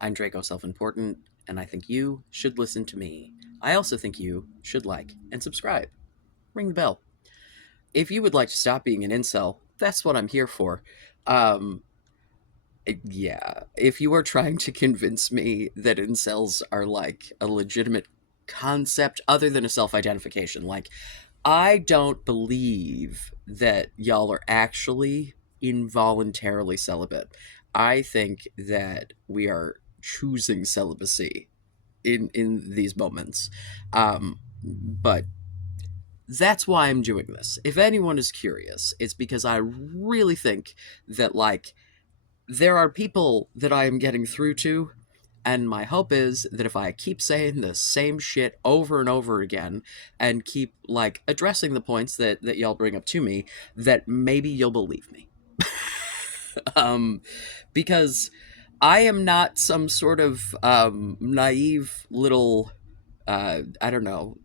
I'm Draco Self-Important, and I think you should listen to me. I also think you should like and subscribe. Ring the bell. If you would like to stop being an incel, that's what I'm here for. Um, yeah, if you are trying to convince me that incels are like a legitimate concept other than a self-identification, like I don't believe that y'all are actually involuntarily celibate. I think that we are choosing celibacy in these moments. But that's why I'm doing this. If anyone is curious, it's because I really think that like there are people that I am getting through to, and my hope is that if I keep saying the same shit over and over again and keep like addressing the points that y'all bring up to me, that maybe you'll believe me. um, because I am not some sort of naive little I don't know,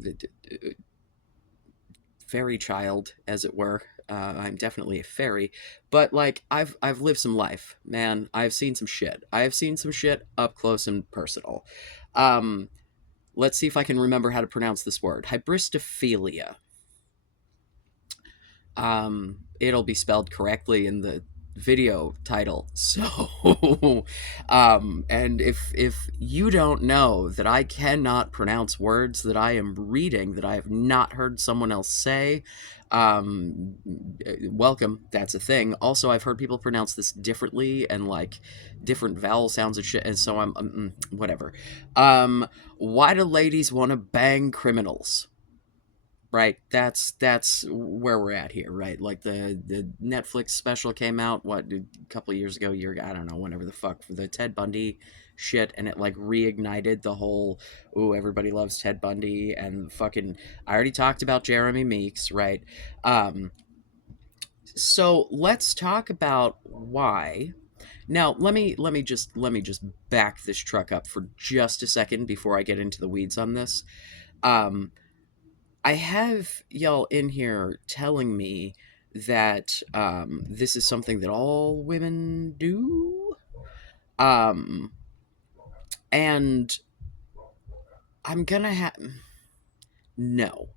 fairy child, as it were. I'm definitely a fairy, but like I've lived some life, man. I've seen some shit. I have seen some shit up close and personal. Um, let's see if I can remember how to pronounce this word. Hybristophilia. It'll be spelled correctly in the video title. So, and if you don't know that I cannot pronounce words that I am reading that I have not heard someone else say, um, welcome. That's a thing. Also, I've heard people pronounce this differently and like different vowel sounds and shit. And so I'm whatever. Why do ladies want to bang criminals? Right, that's where we're at here, right? Like the Netflix special came out what a couple of years ago, I don't know, whenever the fuck, for the Ted Bundy shit, and it like reignited the whole "ooh, everybody loves Ted Bundy" and fucking I already talked about Jeremy Meeks, right? um so let's talk about why. Now let me just back this truck up for just a second before I get into the weeds on this. um I have y'all in here telling me that this is something that all women do. Um, and I'm gonna have. No.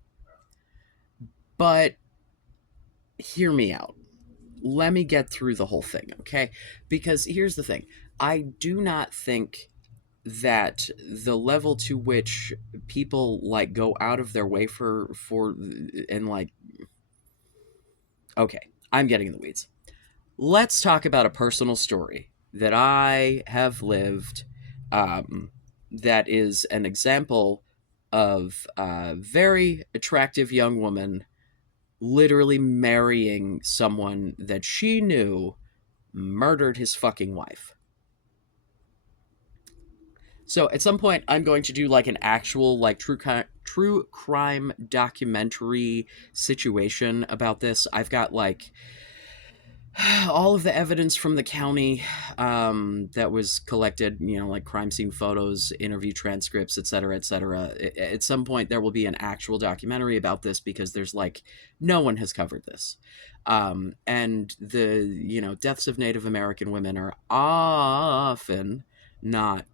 But hear me out. Let me get through the whole thing, okay? Because here's the thing, I do not think that the level to which people like go out of their way for and like okay, I'm getting in the weeds. Let's talk about a personal story that I have lived, um, that is an example of a very attractive young woman literally marrying someone that she knew murdered his fucking wife. So at some point, I'm going to do like an actual like true crime documentary situation about this. I've got like all of the evidence from the county that was collected, you know, like crime scene photos, interview transcripts, etc., etc. At some point, there will be an actual documentary about this because there's like no one has covered this, and the deaths of Native American women are often not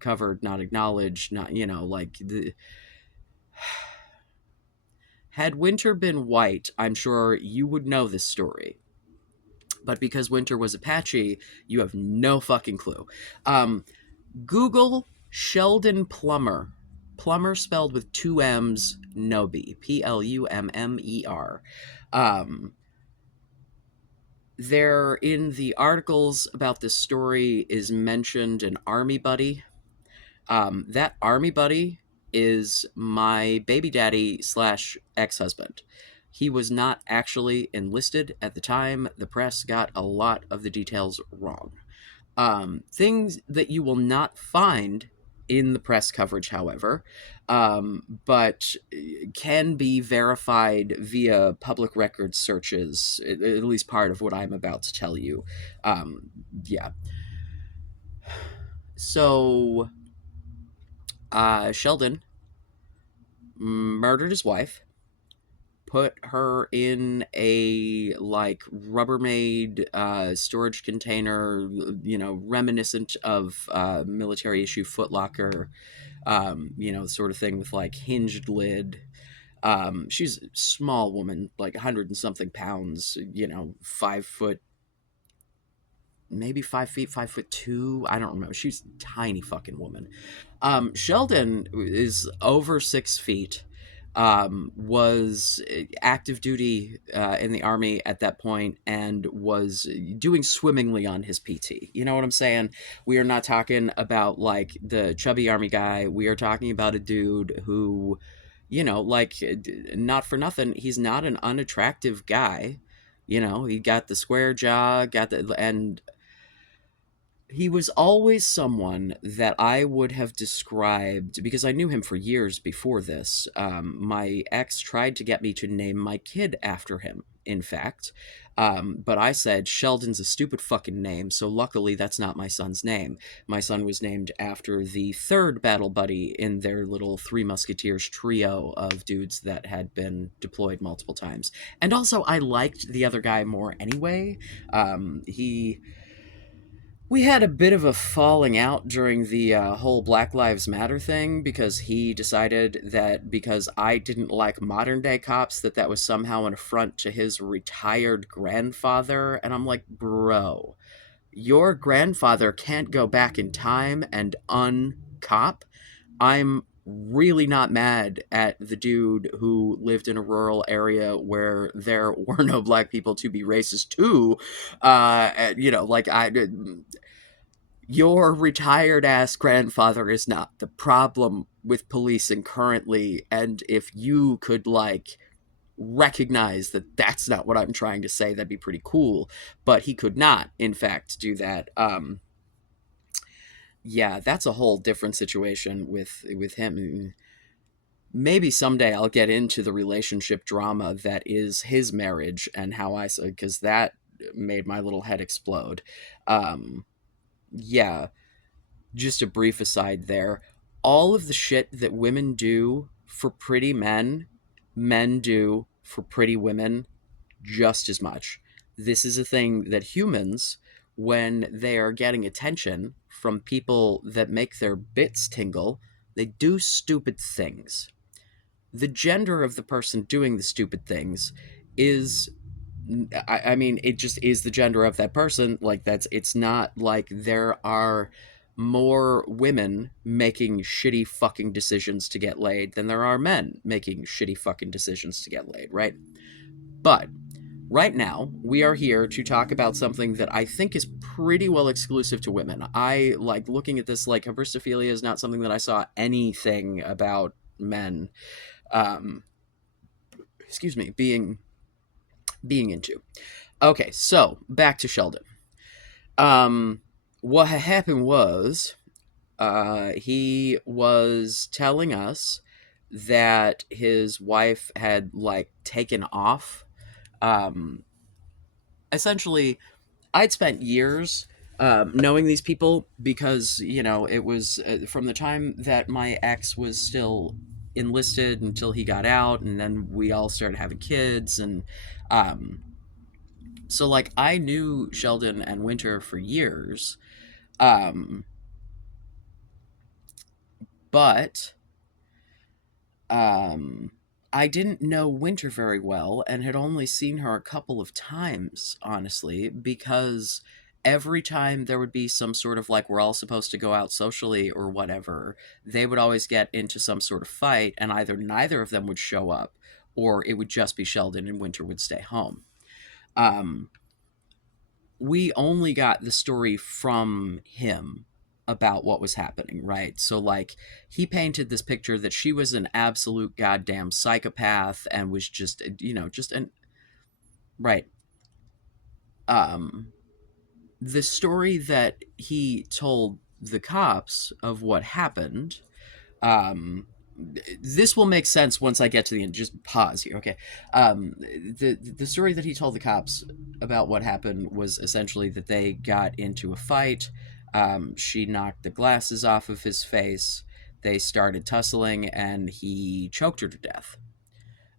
covered, not acknowledged, not like the. Had Winter been white, I'm sure you would know this story, but because Winter was Apache, you have no fucking clue. Um, Google Sheldon Plummer. Plummer spelled with two M's, no B. Plummer. Um, there in the articles about this story is mentioned an army buddy. That army buddy is my baby daddy slash ex-husband. He was not actually enlisted at the time. The press got a lot of the details wrong. Things that you will not find in the press coverage, however, but can be verified via public record searches, at least part of what I'm about to tell you. Yeah. So, Sheldon murdered his wife, put her in a like Rubbermaid storage container, reminiscent of military issue Footlocker, sort of thing with like hinged lid. She's a small woman, like 100 and something pounds, 5 foot, maybe 5 feet, 5'2". I don't remember. She's a tiny fucking woman. Sheldon is over 6 feet. Was active duty in the army at that point and was doing swimmingly on his PT. You know what I'm saying? We are not talking about like the chubby army guy. We are talking about a dude who, like, not for nothing, he's not an unattractive guy. He got the square jaw, and he was always someone that I would have described, because I knew him for years before this. My ex tried to get me to name my kid after him, in fact. But I said, Sheldon's a stupid fucking name, so luckily that's not my son's name. My son was named after the third battle buddy in their little Three Musketeers trio of dudes that had been deployed multiple times. And also, I liked the other guy more anyway. He We had a bit of a falling out during the whole Black Lives Matter thing, because he decided that because I didn't like modern day cops, that was somehow an affront to his retired grandfather. And I'm like, bro, your grandfather can't go back in time and uncop. I'm really not mad at the dude who lived in a rural area where there were no black people to be racist to. Like, your retired ass grandfather is not the problem with policing currently. And if you could, like, recognize that that's not what I'm trying to say, that'd be pretty cool. But he could not, in fact, do that. Yeah, that's a whole different situation with him. Maybe someday I'll get into the relationship drama that is his marriage and how because that made my little head explode. Yeah, just a brief aside there. All of the shit that women do for pretty men, men do for pretty women just as much. This is a thing that humans, when they are getting attention from people that make their bits tingle, they do stupid things. The gender of the person doing the stupid things is, I mean, it just is the gender of that person. Like, it's not like there are more women making shitty fucking decisions to get laid than there are men making shitty fucking decisions to get laid, right? But right now, we are here to talk about something that I think is pretty well exclusive to women. I like looking at this, like, hybristophilia is not something that I saw anything about men, um, excuse me, being into. Okay, so back to Sheldon. What had happened was, he was telling us that his wife had, like, taken off. Um, Essentially, I'd spent years knowing these people because, it was from the time that my ex was still enlisted until he got out, and then we all started having kids. And um, so, like, I knew Sheldon and Winter for years. Um, but Um, I didn't know Winter very well and had only seen her a couple of times, honestly, because every time there would be some sort of, like, we're all supposed to go out socially or whatever, they would always get into some sort of fight, and either neither of them would show up, or it would just be Sheldon and Winter would stay home. Um, we only got the story from him about what was happening, right? So, like, he painted this picture that she was an absolute goddamn psychopath and was just, just an right. Um, the story that he told the cops of what happened, um, this will make sense once I get to the end. Just pause here, okay? The story that he told the cops about what happened was essentially that they got into a fight. She knocked the glasses off of his face. They started tussling, and he choked her to death.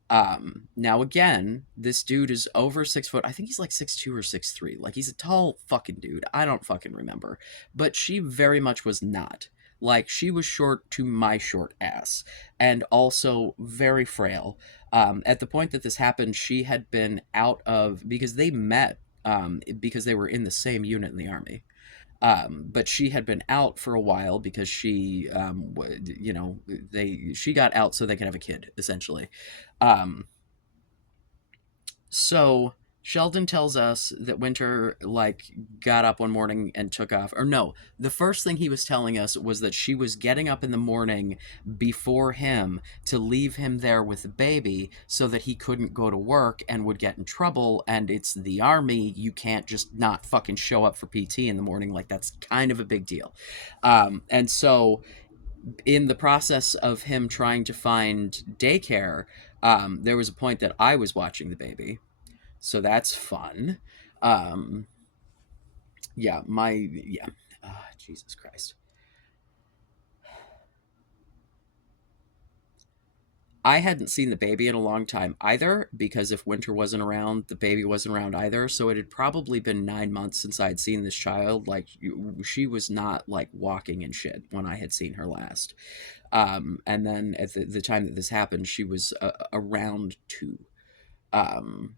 Now again, this dude is over 6 foot. I think he's like 6'2" or 6'3". Like he's a tall fucking dude. I don't fucking remember. But she very much was not. Like she was short to my short ass, and also very frail. At the point that this happened, she had been out of, because they met because they were in the same unit in the army. But she had been out for a while because she, she got out so they could have a kid, essentially. Um, so Sheldon tells us that Winter like got up one morning and took off. Or no, the first thing he was telling us was that she was getting up in the morning before him to leave him there with the baby so that he couldn't go to work and would get in trouble. And it's the army; you can't just not fucking show up for PT in the morning. Like that's kind of a big deal. And so in the process of him trying to find daycare, there was a point that I was watching the baby, so that's fun. Um, yeah. Jesus Christ. I hadn't seen the baby in a long time either, because if Winter wasn't around, the baby wasn't around either. So it had probably been 9 months since I'd seen this child. Like, she was not like walking and shit when I had seen her last. And then at the time that this happened, she was around 2. Um,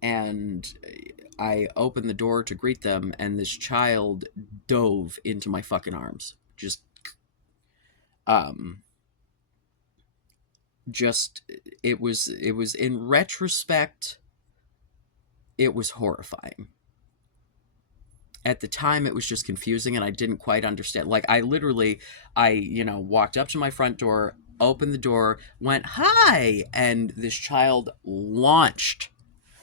and I opened the door to greet them, and this child dove into my fucking arms. Um, just it was in retrospect, it was horrifying. At the time, it was just confusing, and I didn't quite understand. Like I literally, walked up to my front door, opened the door, went hi, and this child launched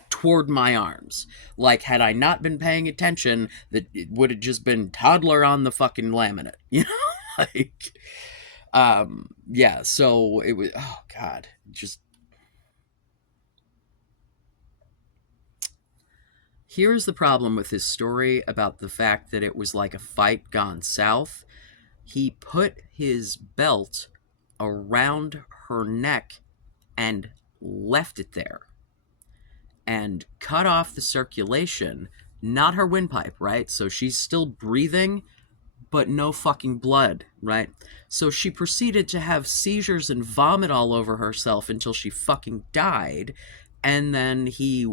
toward my arms. Like, had I not been paying attention, that it would have just been toddler on the fucking laminate. Like, yeah. So it was. Oh God, just here's the problem with his story about the fact that it was like a fight gone south. He put his belt around her neck and left it there and cut off the circulation, not her windpipe, right? So she's still breathing, but no fucking blood, right? So she proceeded to have seizures and vomit all over herself until she fucking died. And then he,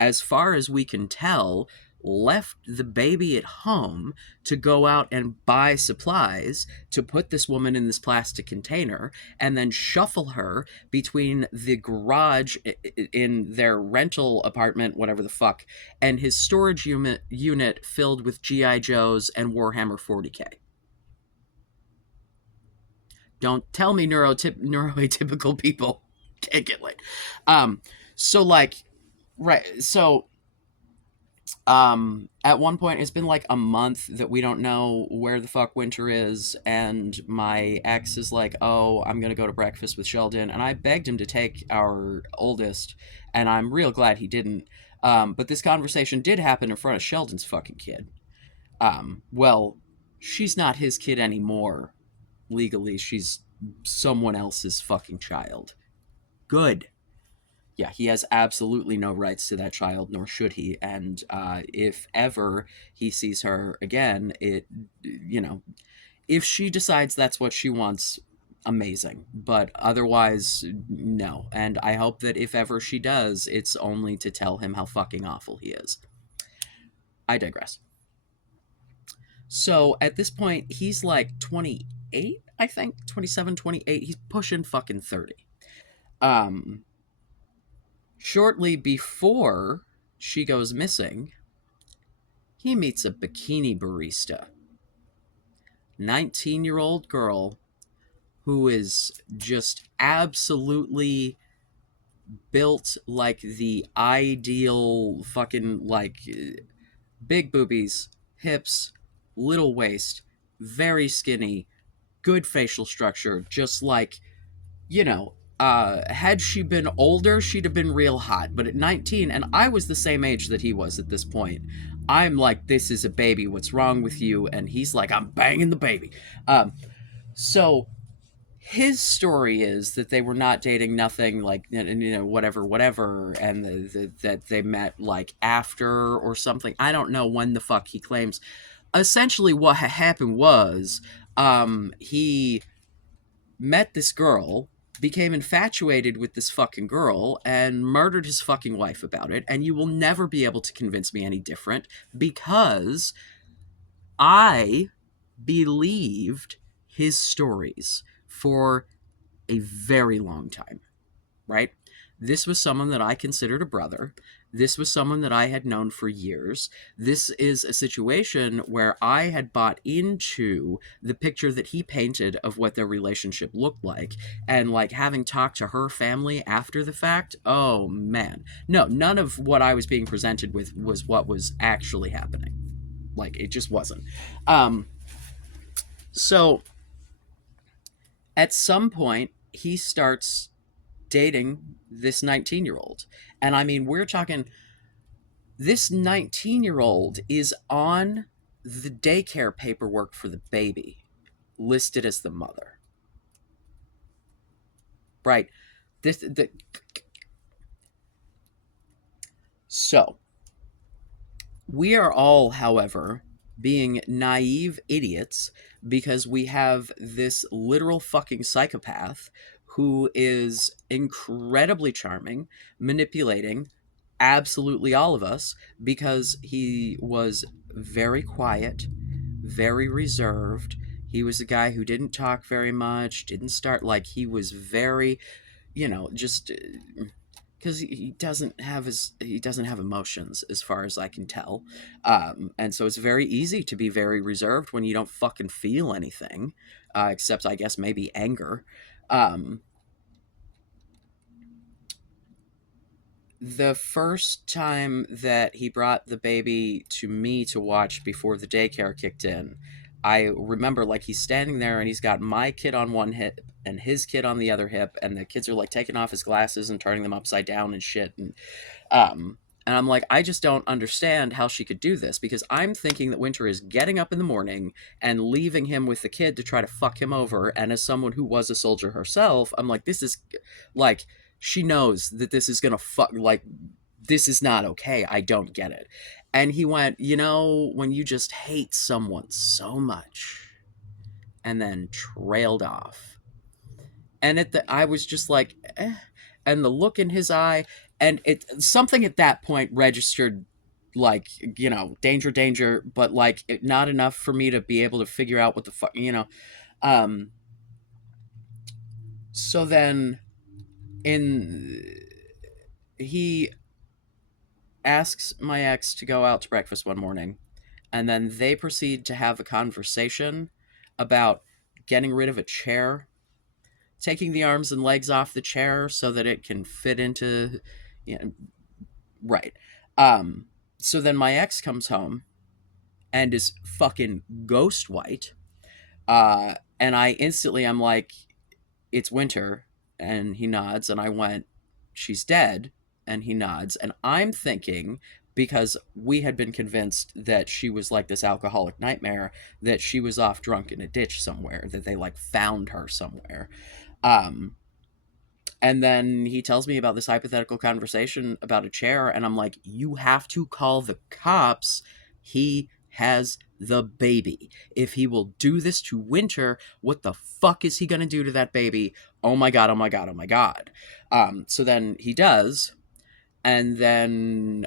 as far as we can tell, left the baby at home to go out and buy supplies to put this woman in this plastic container and then shuffle her between the garage in their rental apartment, whatever the fuck, and his storage unit filled with GI Joes and Warhammer 40K. Don't tell me neuroatypical people can't get laid. So like, right, so at one point it's been like a month that we don't know where the fuck Winter is, and my ex is like, oh, I'm gonna go to breakfast with Sheldon, and I begged him to take our oldest, and I'm real glad he didn't. But this conversation did happen in front of Sheldon's fucking kid. Well, she's not his kid anymore. Legally, she's someone else's fucking child. Good. Yeah, he has absolutely no rights to that child, nor should he. And if ever he sees her again, if she decides that's what she wants, amazing. But otherwise, no. And I hope that if ever she does, it's only to tell him how fucking awful he is. I digress. So at this point, he's like 28, I think, 27, 28. He's pushing fucking 30. Um, Shortly before she goes missing, he meets a bikini barista. 19-year-old girl who is just absolutely built like the ideal fucking, like, big boobies, hips, little waist, very skinny, good facial structure, just like, had she been older, she'd have been real hot. But at 19, and I was the same age that he was at this point, I'm like, this is a baby. What's wrong with you? And he's like, I'm banging the baby. So his story is that they were not dating, nothing, like, whatever, whatever, and that they met like after or something. I don't know when the fuck he claims. Essentially, what happened was, he met this girl, became infatuated with this fucking girl, and murdered his fucking wife about it. And you will never be able to convince me any different, because I believed his stories for a very long time, right? This was someone that I considered a brother. This was someone that I had known for years. This is a situation where I had bought into the picture that he painted of what their relationship looked like. And like, having talked to her family after the fact, oh man. No, none of what I was being presented with was what was actually happening. Like, it just wasn't. Um, so at some point, he starts dating this 19-year-old. And I mean, we're talking, this 19-year-old is on the daycare paperwork for the baby, listed as the mother. Right. So we are all, however, being naive idiots, because we have this literal fucking psychopath who is incredibly charming, manipulating absolutely all of us, because he was very quiet, very reserved. He was a guy who didn't talk very much, didn't start, like, he was very, just because he doesn't have emotions, as far as I can tell. And so it's very easy to be very reserved when you don't fucking feel anything, except, I guess, maybe anger. um, the first time that he brought the baby to me to watch before the daycare kicked in, I remember, like, he's standing there and he's got my kid on one hip and his kid on the other hip, and the kids are like taking off his glasses and turning them upside down and shit. Um, and I'm like, I just don't understand how she could do this, because I'm thinking that Winter is getting up in the morning and leaving him with the kid to try to fuck him over. And as someone who was a soldier herself, I'm like, this is like, she knows that this is gonna fuck, like, this is not okay. I don't get it. And he went, when you just hate someone so much, and then trailed off. And I was just like, eh. And the look in his eye, and something at that point registered, like, danger, danger, but like, not enough for me to be able to figure out what the fuck. Um, so then, in he asks my ex to go out to breakfast one morning, and then they proceed to have a conversation about getting rid of a chair, taking the arms and legs off the chair so that it can fit into, right. Um, so then my ex comes home and is fucking ghost white. And I'm like, it's Winter. And he nods, and I went, she's dead. And he nods, and I'm thinking, because we had been convinced that she was like this alcoholic nightmare, that she was off drunk in a ditch somewhere, that they like found her somewhere. Um, and then he tells me about this hypothetical conversation about a chair, and I'm like, you have to call the cops. He has the baby. If he will do this to Winter, what the fuck is he going to do to that baby? Oh my God, oh my God, oh my God. So then he does. And then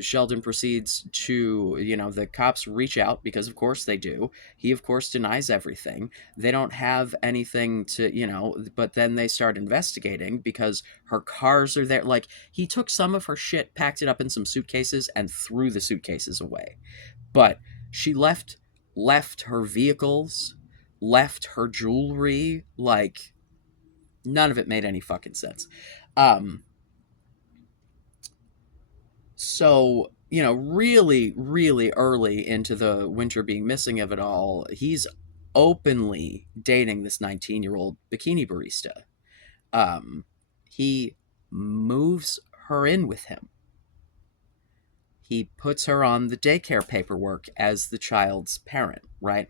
Sheldon proceeds to, the cops reach out, because of course they do. He, of course, denies everything. They don't have anything to, but then they start investigating, because her cars are there. Like, he took some of her shit, packed it up in some suitcases, and threw the suitcases away. But she left her vehicles, left her jewelry. Like, none of it made any fucking sense. So, really, really early into the Winter being missing of it all, he's openly dating this 19-year-old bikini barista. He moves her in with him. He puts her on the daycare paperwork as the child's parent, right?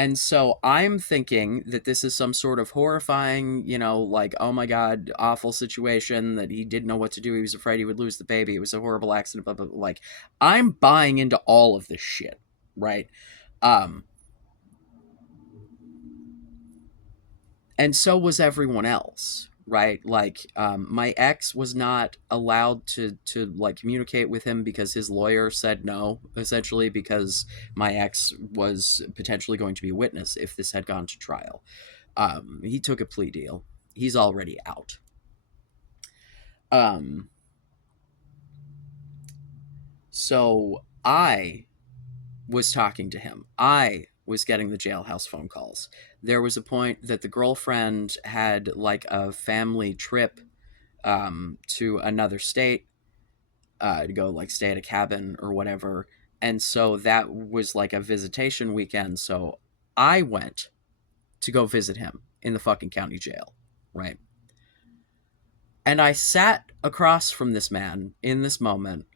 And so I'm thinking that this is some sort of horrifying, like, oh my God, awful situation that he didn't know what to do. He was afraid he would lose the baby. It was a horrible accident, blah, blah, blah. Like, I'm buying into all of this shit, right? Um, and so was everyone else, right? Like, my ex was not allowed to like communicate with him because his lawyer said no, essentially, because my ex was potentially going to be a witness if this had gone to trial. He took a plea deal. He's already out. Um, so I was talking to him. I was getting the jailhouse phone calls. There was a point that the girlfriend had like a family trip to another state to go like stay at a cabin or whatever. And so that was like a visitation weekend. So I went to go visit him in the fucking county jail, right? And I sat across from this man in this moment,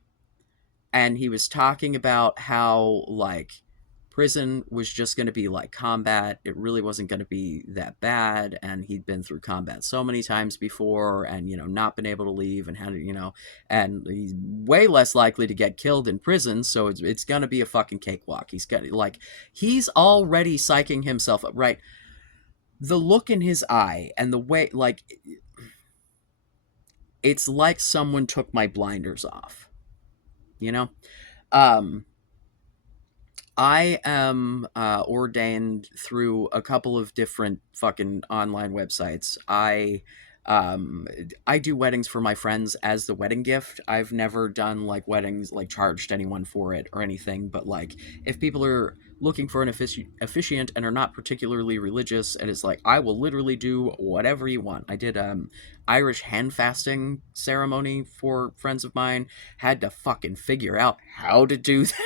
and he was talking about how, like, prison was just going to be like combat. It really wasn't going to be that bad. And he'd been through combat so many times before and, not been able to leave and had to, and he's way less likely to get killed in prison. So it's going to be a fucking cakewalk. He's already psyching himself up, right? The look in his eye and the way, like, it's like someone took my blinders off, you know? Um, I am ordained through a couple of different fucking online websites. Um, I do weddings for my friends as the wedding gift. I've never done like weddings, like charged anyone for it or anything. But like, if people are looking for an officiant and are not particularly religious, and it's like, I will literally do whatever you want. I did Irish hand fasting ceremony for friends of mine. Had to fucking figure out how to do that.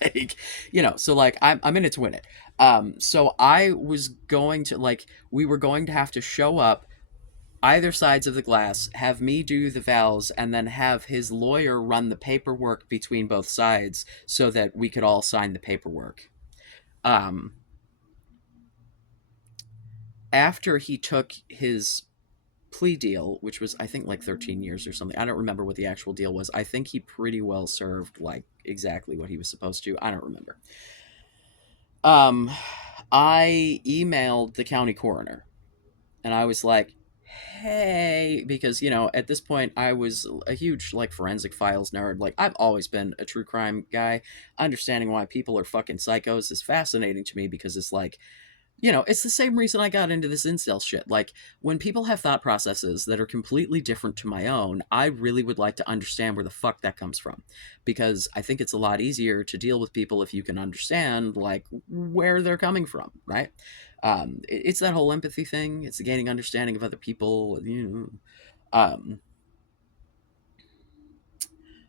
Like, so like I'm in it to win it. So I was going to, like, we were going to have to show up either sides of the glass, have me do the vows, and then have his lawyer run the paperwork between both sides so that we could all sign the paperwork. um After he took his plea deal, which was I think like 13 years or something. I don't remember what the actual deal was. I think he pretty well served like exactly what he was supposed to. I don't remember. um I emailed the county coroner, and I was like, hey, because at this point I was a huge like forensic files nerd. Like, I've always been a true crime guy. Understanding why people are fucking psychos is fascinating to me, because it's like, it's the same reason I got into this incel shit. Like, when people have thought processes that are completely different to my own, I really would like to understand where the fuck that comes from. Because I think it's a lot easier to deal with people if you can understand, like, where they're coming from, right? It's that whole empathy thing. It's the gaining understanding of other people. Um,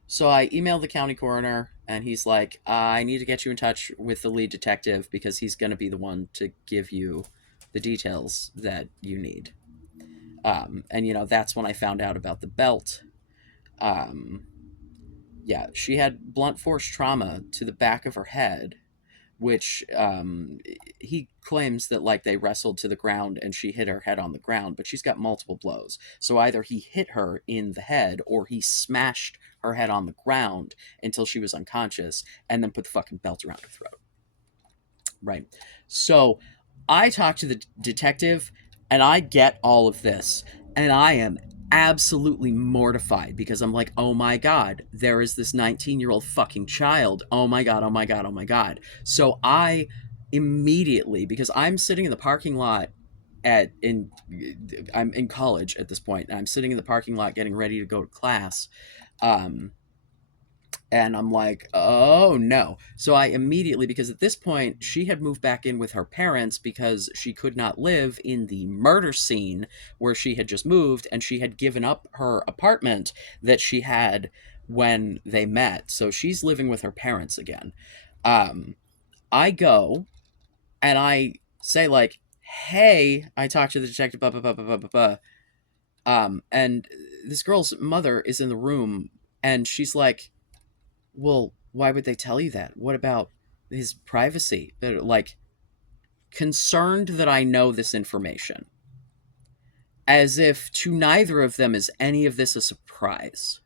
so I emailed the county coroner, and he's like, I need to get you in touch with the lead detective because he's going to be the one to give you the details that you need. And, that's when I found out about the belt. Um, yeah, she had blunt force trauma to the back of her head, which he claims that like they wrestled to the ground and she hit her head on the ground, but she's got multiple blows. So either he hit her in the head or he smashed her head on the ground until she was unconscious and then put the fucking belt around her throat. Right. So I talk to the detective, and I get all of this, and I am absolutely mortified because I'm like, oh my God, there is this 19-year-old fucking child. Oh my God, oh my God, oh my God. So I immediately, because I'm sitting in the parking lot I'm in college at this point, and I'm sitting in the parking lot getting ready to go to class. Um, and I'm like, oh no. So I immediately, because at this point, she had moved back in with her parents because she could not live in the murder scene where she had just moved, and she had given up her apartment that she had when they met. So she's living with her parents again. Um, I go and I say, like, hey, I talked to the detective, blah, blah, blah, blah, blah, blah, blah. And this girl's mother is in the room, and she's like, well, why would they tell you that? What about his privacy? Like, concerned that I know this information, as if to neither of them is any of this a surprise.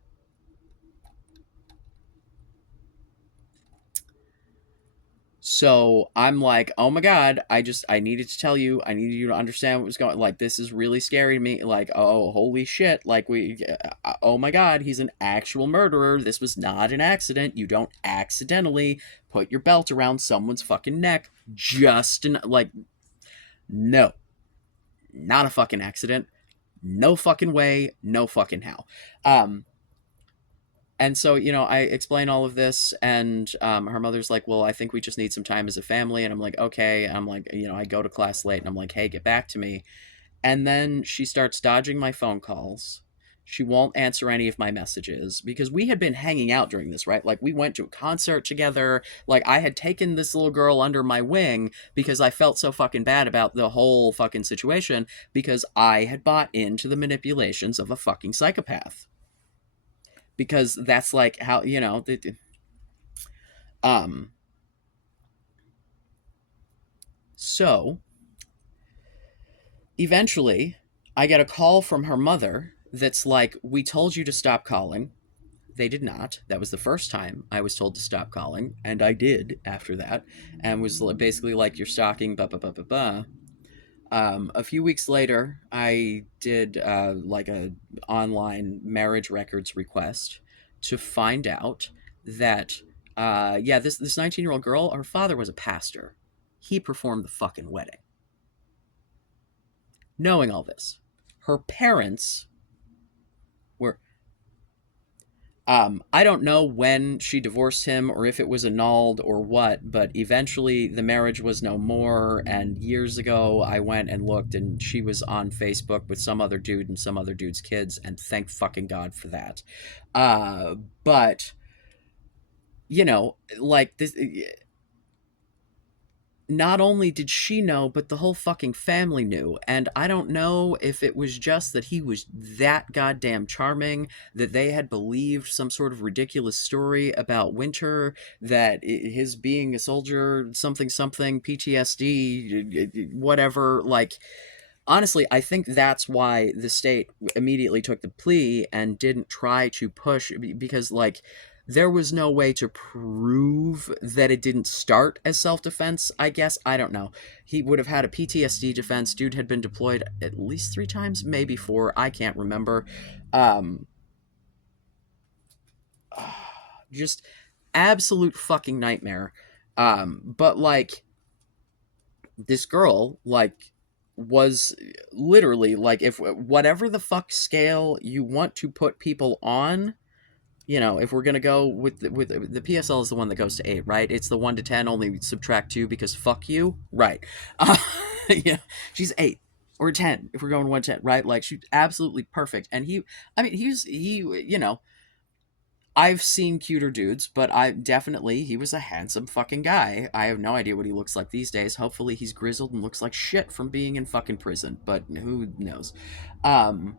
So I'm like, oh my God, I needed to tell you, I needed you to understand what was going, like, this is really scary to me. Like, oh, holy shit. Like, oh my God, he's an actual murderer. This was not an accident. You don't accidentally put your belt around someone's fucking neck just in, like, no, not a fucking accident. No fucking way. No fucking how. Um, and so, I explain all of this, and her mother's like, well, I think we just need some time as a family. And I'm like, okay. And I'm like, I go to class late, and I'm like, hey, get back to me. And then she starts dodging my phone calls. She won't answer any of my messages because we had been hanging out during this, right? Like, we went to a concert together. Like, I had taken this little girl under my wing because I felt so fucking bad about the whole fucking situation because I had bought into the manipulations of a fucking psychopath. Because that's like how, um so eventually I get a call from her mother that's like, we told you to stop calling. They did not. That was the first time I was told to stop calling, and I did after that, and was basically like, you're stalking, blah blah blah blah blah. A few weeks later, I did like a online marriage records request to find out that yeah, this 19-year-old girl, her father was a pastor. He performed the fucking wedding. Knowing all this, her parents were. I don't know when she divorced him or if it was annulled or what, but eventually the marriage was no more. And years ago, I went and looked, and she was on Facebook with some other dude and some other dude's kids, and thank fucking God for that. But, like this, not only did she know, but the whole fucking family knew. And I don't know if it was just that he was that goddamn charming, that they had believed some sort of ridiculous story about Winter, that his being a soldier, something, something, PTSD, whatever. Like, honestly, I think that's why the state immediately took the plea and didn't try to push, because, like, there was no way to prove that it didn't start as self-defense, I guess. I don't know. He would have had a PTSD defense. Dude had been deployed at least 3 times, maybe 4. I can't remember. Um, just absolute fucking nightmare. But, like, this girl, like, was literally, like, if whatever the fuck scale you want to put people on, if we're gonna go with the PSL is the one that goes to 8, right? It's the 1 to 10, only subtract 2 because fuck you, right? Uh, yeah, she's 8 or 10 if we're going 1 to 10, right? Like, she's absolutely perfect. And I mean, I've seen cuter dudes, but he was a handsome fucking guy. I have no idea what he looks like these days. Hopefully, he's grizzled and looks like shit from being in fucking prison, but who knows? Um,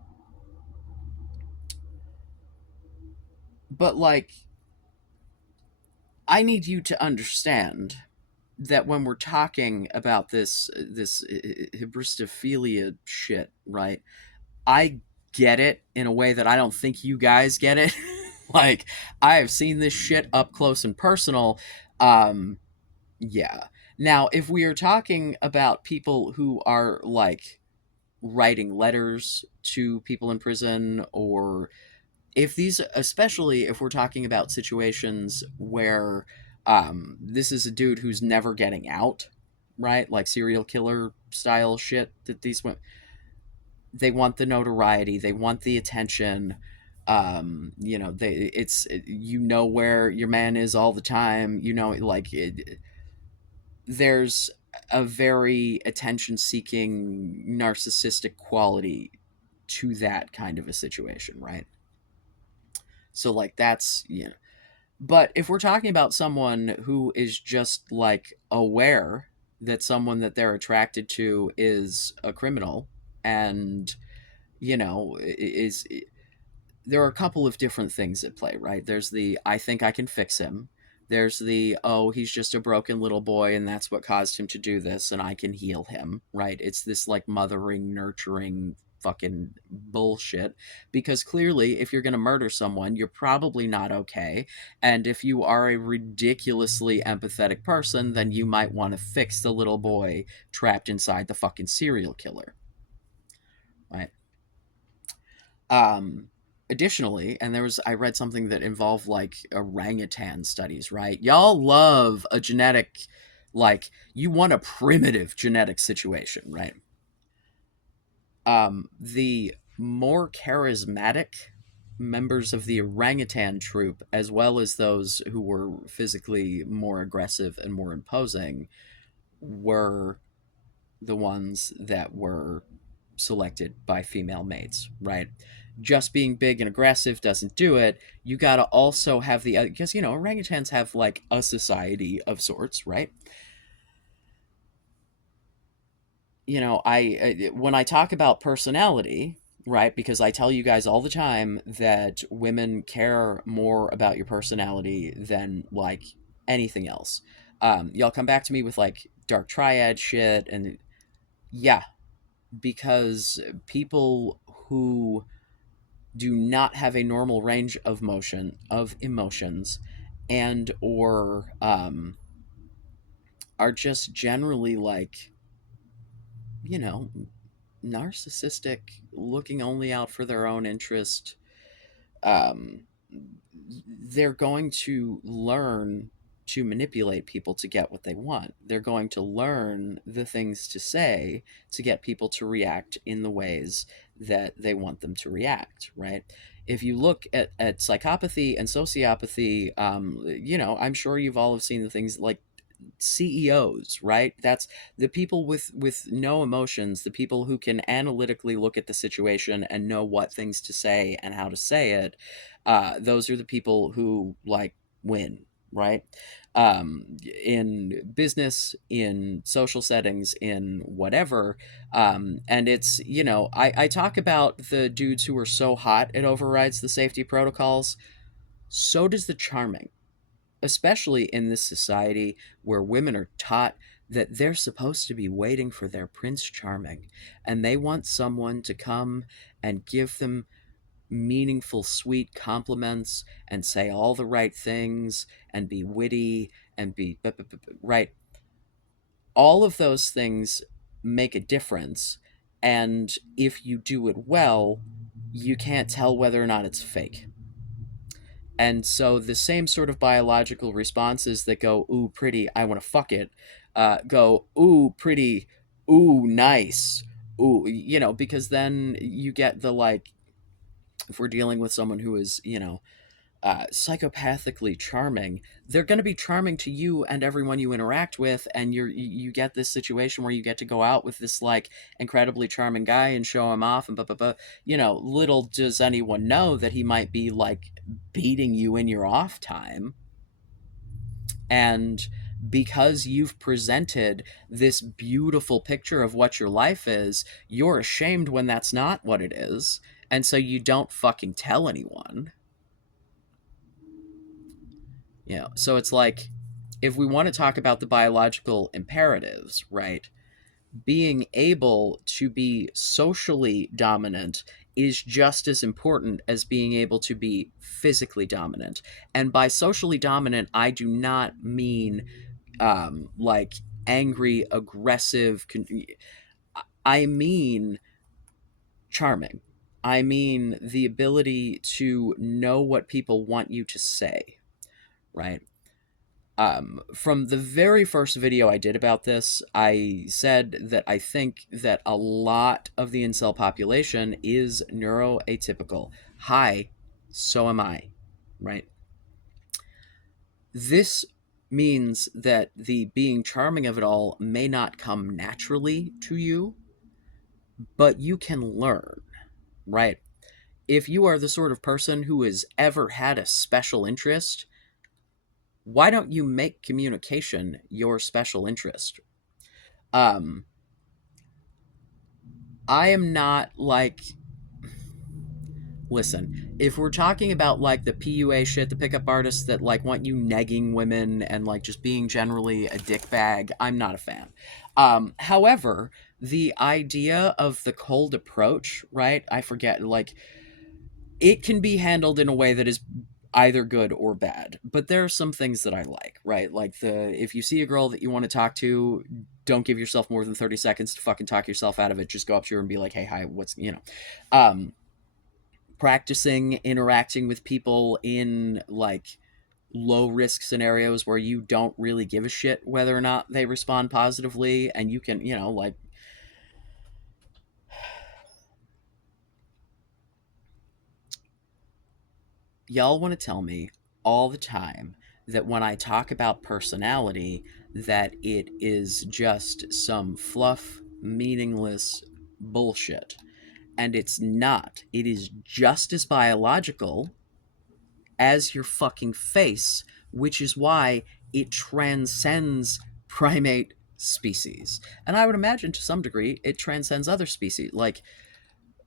but, like, I need you to understand that when we're talking about this hybristophilia shit, right? I get it in a way that I don't think you guys get it. Like, I have seen this shit up close and personal. Um, yeah. Now, if we are talking about people who are, like, writing letters to people in prison, or especially if we're talking about situations where this is a dude who's never getting out, right? Like serial killer style shit that they want the notoriety, they want the attention. Where your man is all the time. Like, there's a very attention-seeking, narcissistic quality to that kind of a situation, right? So, like, that's. But if we're talking about someone who is just, like, aware that someone that they're attracted to is a criminal, and there are a couple of different things at play, right? There's the I think I can fix him, There's the, oh, he's just a broken little boy and that's what caused him to do this and I can heal him, right? It's this like mothering, nurturing fucking bullshit, because clearly if you're going to murder someone, you're probably not okay. And if you are a ridiculously empathetic person, then you might want to fix the little boy trapped inside the fucking serial killer, right? Um, Additionally, and I read something that involved like orangutan studies, right? Y'all love a genetic, like, you want a primitive genetic situation, right? The more charismatic members of the orangutan troop, as well as those who were physically more aggressive and more imposing, were the ones that were selected by female mates, right? Just being big and aggressive doesn't do it. You got to also have the, because, you know, orangutans have like a society of sorts, right? You know, when I talk about personality, right? Because I tell you guys all the time that women care more about your personality than like anything else. Y'all come back to me with like dark triad shit, and yeah, because people who do not have a normal range of emotions, and or are just generally like, you know, narcissistic, looking only out for their own interest, um, they're going to learn to manipulate people to get what they want. They're going to learn the things to say to get people to react in the ways that they want them to react, right? If you look at psychopathy and sociopathy, you know, I'm sure you've all have seen the things like CEOs, right? That's the people with no emotions, the people who can analytically look at the situation and know what things to say and how to say it. Those are the people who like win, right? In business, in social settings, in whatever. And it's, you know, I talk about the dudes who are so hot it overrides the safety protocols. So does the charming, especially in this society where women are taught that they're supposed to be waiting for their Prince Charming, and they want someone to come and give them meaningful, sweet compliments and say all the right things and be witty and be right. All of those things make a difference. And if you do it well, you can't tell whether or not it's fake. And so the same sort of biological responses that go, ooh, pretty, I want to fuck it, go, ooh, pretty, ooh, nice, ooh, you know, because then you get the like, if we're dealing with someone who is, you know, psychopathically charming, they're going to be charming to you and everyone you interact with, and you get this situation where you get to go out with this like incredibly charming guy and show him off and blah blah blah. You know, little does anyone know that he might be like beating you in your off time, and because you've presented this beautiful picture of what your life is, you're ashamed when that's not what it is, and so you don't fucking tell anyone. You know, so it's like, if we want to talk about the biological imperatives, right? Being able to be socially dominant is just as important as being able to be physically dominant. And by socially dominant, I do not mean like angry, aggressive. I mean charming. I mean the ability to know what people want you to say, right? From the very first video I did about this, I said that I think that a lot of the incel population is neuroatypical. Hi, so am I, right? This means that the being charming of it all may not come naturally to you, but you can learn, right? If you are the sort of person who has ever had a special interest, why don't you make communication your special interest? Um, I am not like, Listen, if we're talking about like the PUA shit, the pickup artists that like want you negging women and like just being generally a dickbag, I'm not a fan. However, the idea of the cold approach, right? I forget, like, it can be handled in a way that is either good or bad. But there are some things that I like, right? Like the if you see a girl that you want to talk to, don't give yourself more than 30 seconds to fucking talk yourself out of it. Just go up to her and be like, "Hey, hi, what's, you know." Um Practicing interacting with people in like low risk scenarios where you don't really give a shit whether or not they respond positively, and you can, you know, like, y'all want to tell me all the time that when I talk about personality, that it is just some fluff, meaningless bullshit. And it's not. It is just as biological as your fucking face, which is why it transcends primate species. And I would imagine to some degree it transcends other species. Like,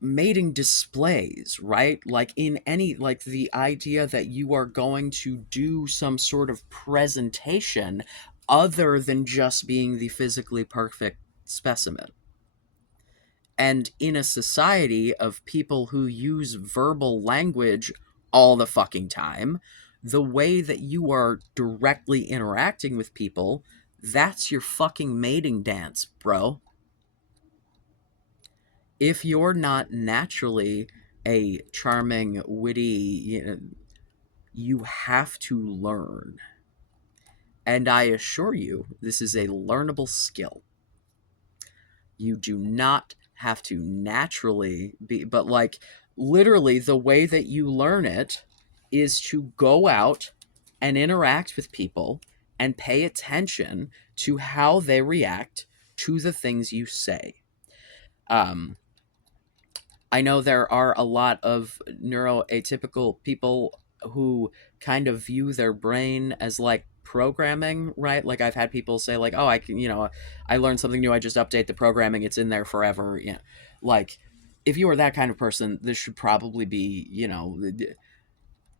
mating displays, right? Like in any, like the idea that you are going to do some sort of presentation other than just being the physically perfect specimen. And in a society of people who use verbal language all the fucking time, the way that you are directly interacting with people, that's your fucking mating dance, bro. If you're not naturally a charming, witty, you have to learn. And I assure you, this is a learnable skill. You do not have to naturally be, but like literally, the way that you learn it is to go out and interact with people and pay attention to how they react to the things you say. Um, I know there are a lot of neuroatypical people who kind of view their brain as like programming, right? Like I've had people say like, "Oh, I can, I learned something new, I just update the programming, it's in there forever." You know, like if you are that kind of person, this should probably be,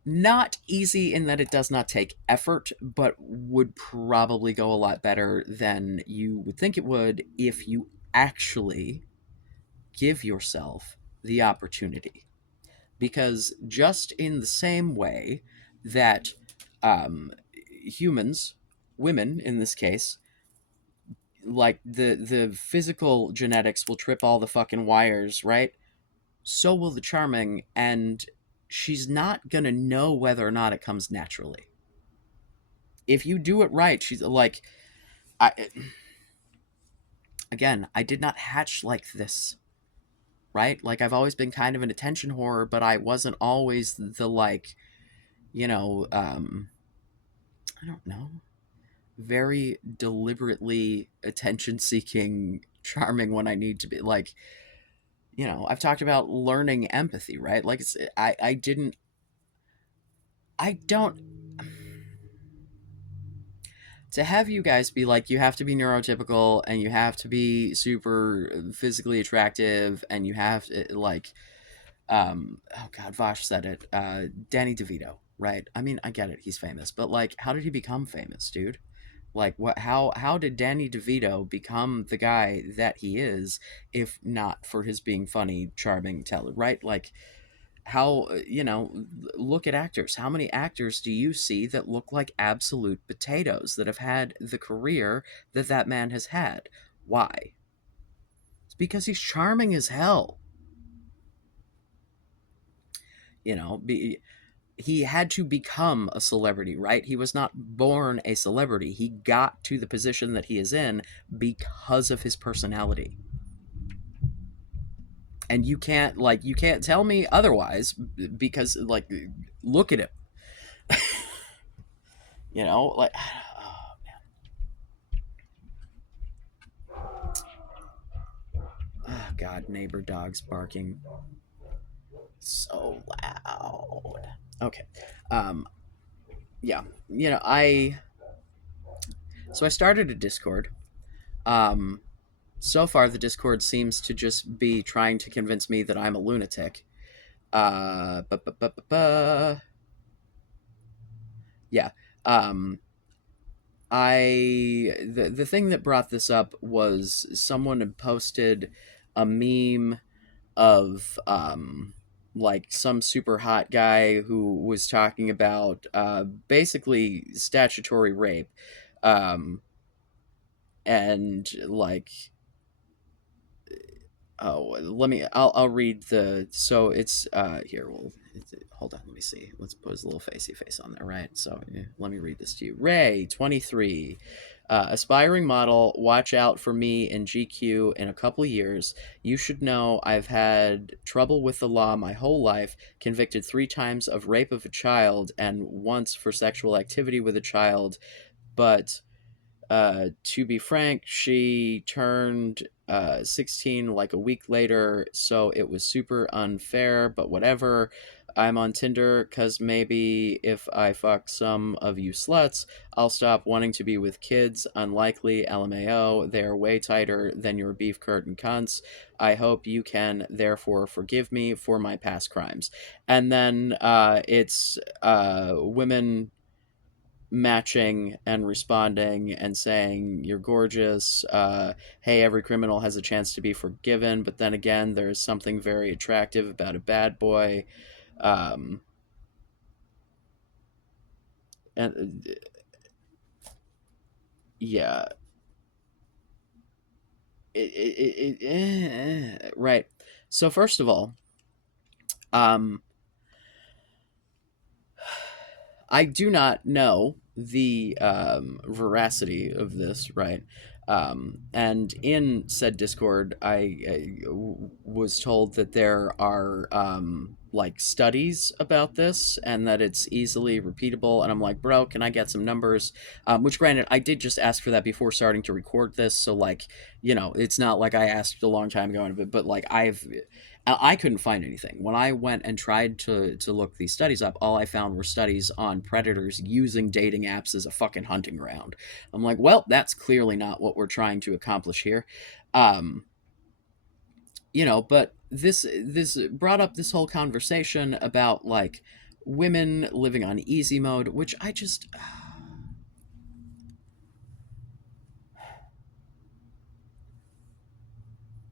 not easy in that it does not take effort, but would probably go a lot better than you would think it would if you actually give yourself the opportunity. Because just in the same way that um, humans, women in this case, like the physical genetics will trip all the fucking wires, right? So will the charming, and she's not gonna know whether or not it comes naturally. If you do it right, she's like, I again, I did not hatch like this, right? Like I've always been kind of an attention whore, but I wasn't always the like, you know, I don't know, very deliberately attention seeking, charming when I need to be. Like, I've talked about learning empathy, right? Like I didn't, I don't, to have you guys be like, you have to be neurotypical and you have to be super physically attractive and you have to like, oh god, Vosh said it, Danny DeVito, right? I mean, I get it, he's famous, but like, how did he become famous, dude? Like, what, how did Danny DeVito become the guy that he is, if not for his being funny, charming, right? Like, how, look at actors. How many actors do you see that look like absolute potatoes that have had the career that that man has had? Why? It's because he's charming as hell. You know, he had to become a celebrity, right? He was not born a celebrity. He got to the position that he is in because of his personality. And you can't tell me otherwise, because like, look at him. Like, oh, oh god, neighbor dogs barking so loud. Okay. Um yeah, I started a Discord. um so far the Discord seems to just be trying to convince me that I'm a lunatic. bu- bu- bu- bu- bu- yeah. Um, the thing that brought this up was someone had posted a meme of like some super hot guy who was talking about basically statutory rape, um and like, oh, let me. I'll read the. So it's here. Well, hold on. Let me see. Let's put his little facey face on there, right? So let me read this to you. Ray, 23, aspiring model. Watch out for me in GQ in a couple of years. You should know I've had trouble with the law my whole life. Convicted 3 times of rape of a child and once for sexual activity with a child, but to be frank, she turned 16 like a week later, so it was super unfair, but whatever. I'm on Tinder because maybe if I fuck some of you sluts, I'll stop wanting to be with kids. Unlikely, LMAO. They're way tighter than your beef curtain cunts. I hope you can therefore forgive me for my past crimes. And then it's women matching and responding and saying you're gorgeous, hey, every criminal has a chance to be forgiven, but then again there's something very attractive about a bad boy. um, and yeah, right. So first of all, um, I do not know the veracity of this, right? And in said Discord, was told that there are like studies about this and that it's easily repeatable. And I'm like, bro, can I get some numbers? Which, granted, I did just ask for that before starting to record this. So, like, it's not like I asked a long time ago, but like I couldn't find anything. When I went and tried to look these studies up, all I found were studies on predators using dating apps as a fucking hunting ground. I'm like, well, that's clearly not what we're trying to accomplish here. Um, but this brought up this whole conversation about like women living on easy mode, which I just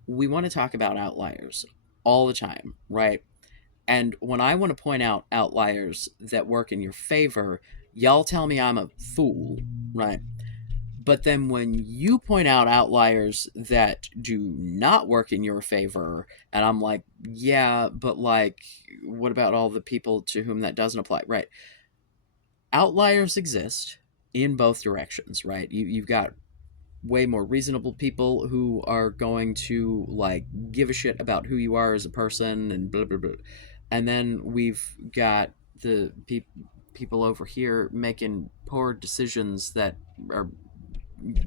we want to talk about outliers all the time, right? And when I want to point out outliers that work in your favor, y'all tell me I'm a fool, right? But then when you point out outliers that do not work in your favor, and I'm like, yeah, but like, what about all the people to whom that doesn't apply? Right. Outliers exist in both directions, right? You've got way more reasonable people who are going to like give a shit about who you are as a person and blah blah blah, and then we've got the people over here making poor decisions that are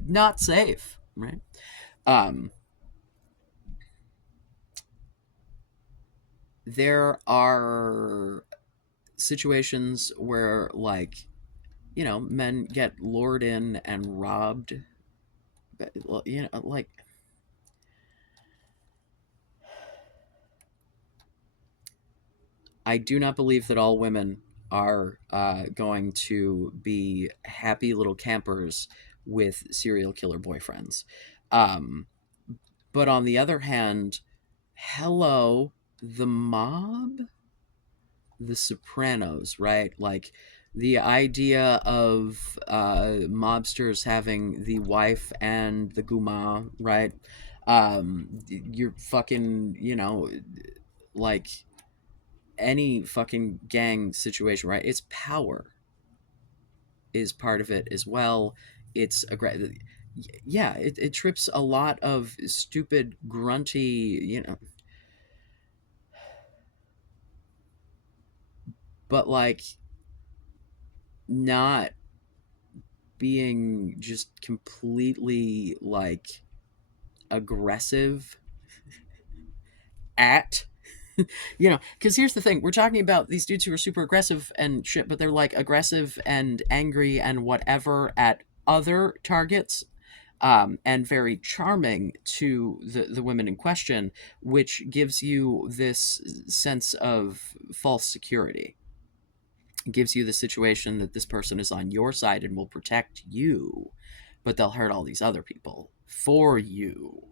not safe, right? um there are situations where like men get lured in and robbed, like I do not believe that all women are going to be happy little campers with serial killer boyfriends. Um, but on the other hand, hello, the mob, the Sopranos, right? Like the idea of mobsters having the wife and the guma, right? You're fucking, like any fucking gang situation, right? It's power is part of it as well. It's aggressive. Yeah, it trips a lot of stupid, grunty, but like not being just completely like aggressive at because here's the thing, we're talking about these dudes who are super aggressive and shit, but they're like aggressive and angry and whatever at other targets. and very charming to the women in question, which gives you this sense of false security. It gives you the situation that this person is on your side and will protect you, but they'll hurt all these other people for you,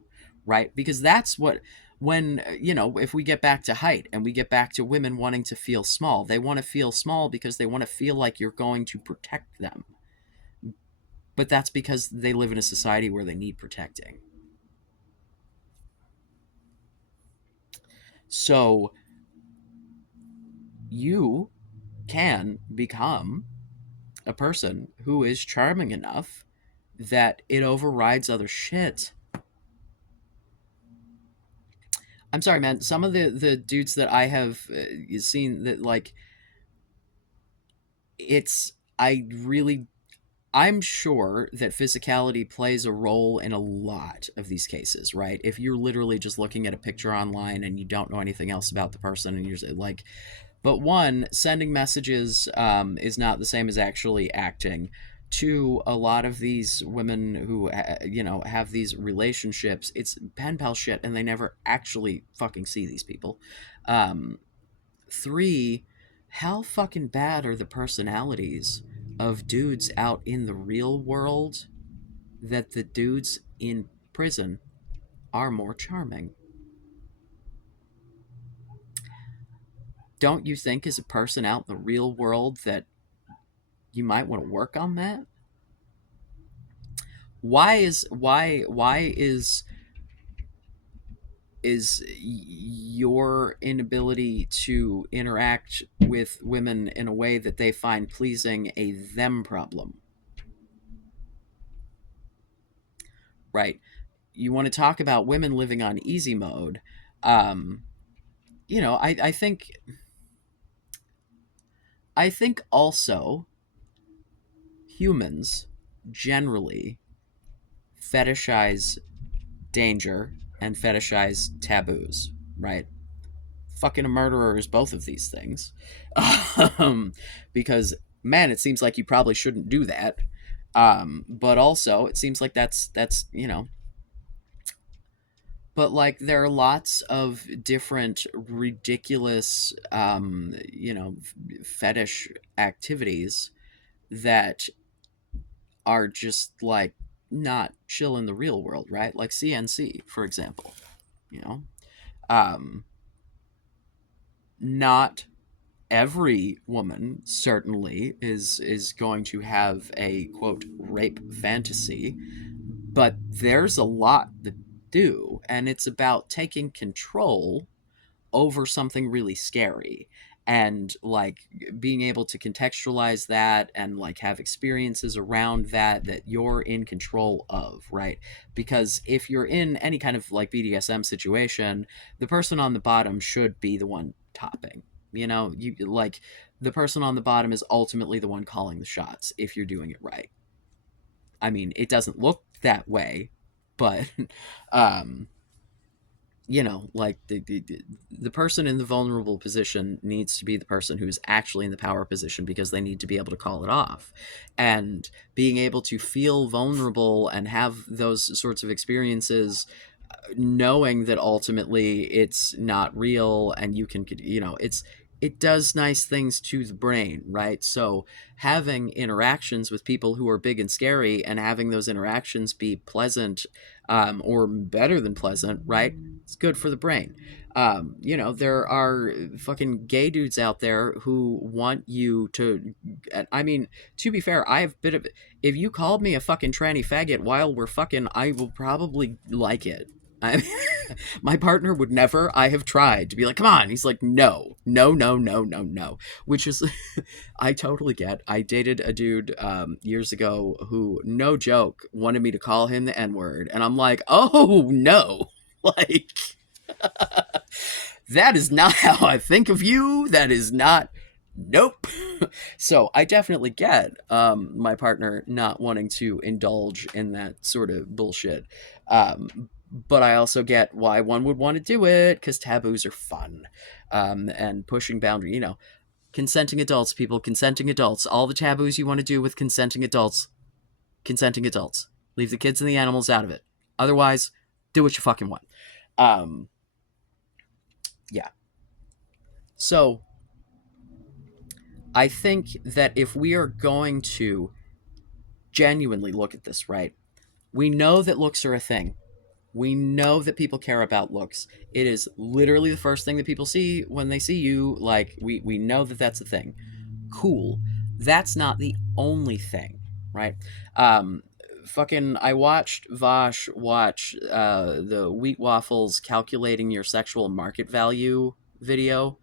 right? Because that's what, when, if we get back to height and we get back to women wanting to feel small, they want to feel small because they want to feel like you're going to protect them. But that's because they live in a society where they need protecting. So you can become a person who is charming enough that it overrides other shit. I'm sorry, man. Some of the dudes that I have seen that, like, it's I really I'm sure that physicality plays a role in a lot of these cases, right? If you're literally just looking at a picture online and you don't know anything else about the person, and you're like, but one, sending messages is not the same as actually acting. Two, a lot of these women who have these relationships, it's pen pal shit, and they never actually fucking see these people. Um, Three, how fucking bad are the personalities of dudes out in the real world that the dudes in prison are more charming? Don't you think, as a person out in the real world, that you might want to work on that? Why is your inability to interact with women in a way that they find pleasing a them problem? Right. You want to talk about women living on easy mode. um I think also humans generally fetishize danger and fetishize taboos, right? Fucking a murderer is both of these things. um, because, man, it seems like you probably shouldn't do that. But also, it seems like that's. But, like, there are lots of different ridiculous, fetish activities that are just, like, not chill in the real world, right? Like CNC, for example. You know, um, not every woman certainly is going to have a quote rape fantasy, but there's a lot that do, and it's about taking control over something really scary, and, like, being able to contextualize that and, like, have experiences around that you're in control of, right? Because if you're in any kind of, like, BDSM situation, the person on the bottom should be the one topping. You, like, the person on the bottom is ultimately the one calling the shots if you're doing it right. I mean, it doesn't look that way, but um like, the person in the vulnerable position needs to be the person who's actually in the power position, because they need to be able to call it off. And being able to feel vulnerable and have those sorts of experiences, knowing that ultimately it's not real, and you can, it does nice things to the brain, right? So having interactions with people who are big and scary, and having those interactions be pleasant, or better than pleasant, right? It's good for the brain. There are fucking gay dudes out there who want you to. I mean, to be fair, I have a bit of. If you called me a fucking tranny faggot while we're fucking, I will probably like it. I, my partner would never. I have tried to be like, come on. He's like, no, no, no, no, no, no. Which is, I totally get. I dated a dude years ago who, no joke, wanted me to call him the N word, and I'm like, oh no, like, that is not how I think of you. That is not. Nope. So I definitely get my partner not wanting to indulge in that sort of bullshit. But I also get why one would want to do it, because taboos are fun, and pushing boundary. Consenting adults, people, consenting adults. All the taboos you want to do with consenting adults, consenting adults. Leave the kids and the animals out of it. Otherwise, do what you fucking want. Um, yeah. So I think that if we are going to genuinely look at this, right, we know that looks are a thing. We know that people care about looks. It is literally the first thing that people see when they see you. Like, we know that that's a thing. Cool. That's not the only thing, right? Um, fucking, I watched Vosh watch the Wheat Waffles calculating your sexual market value video,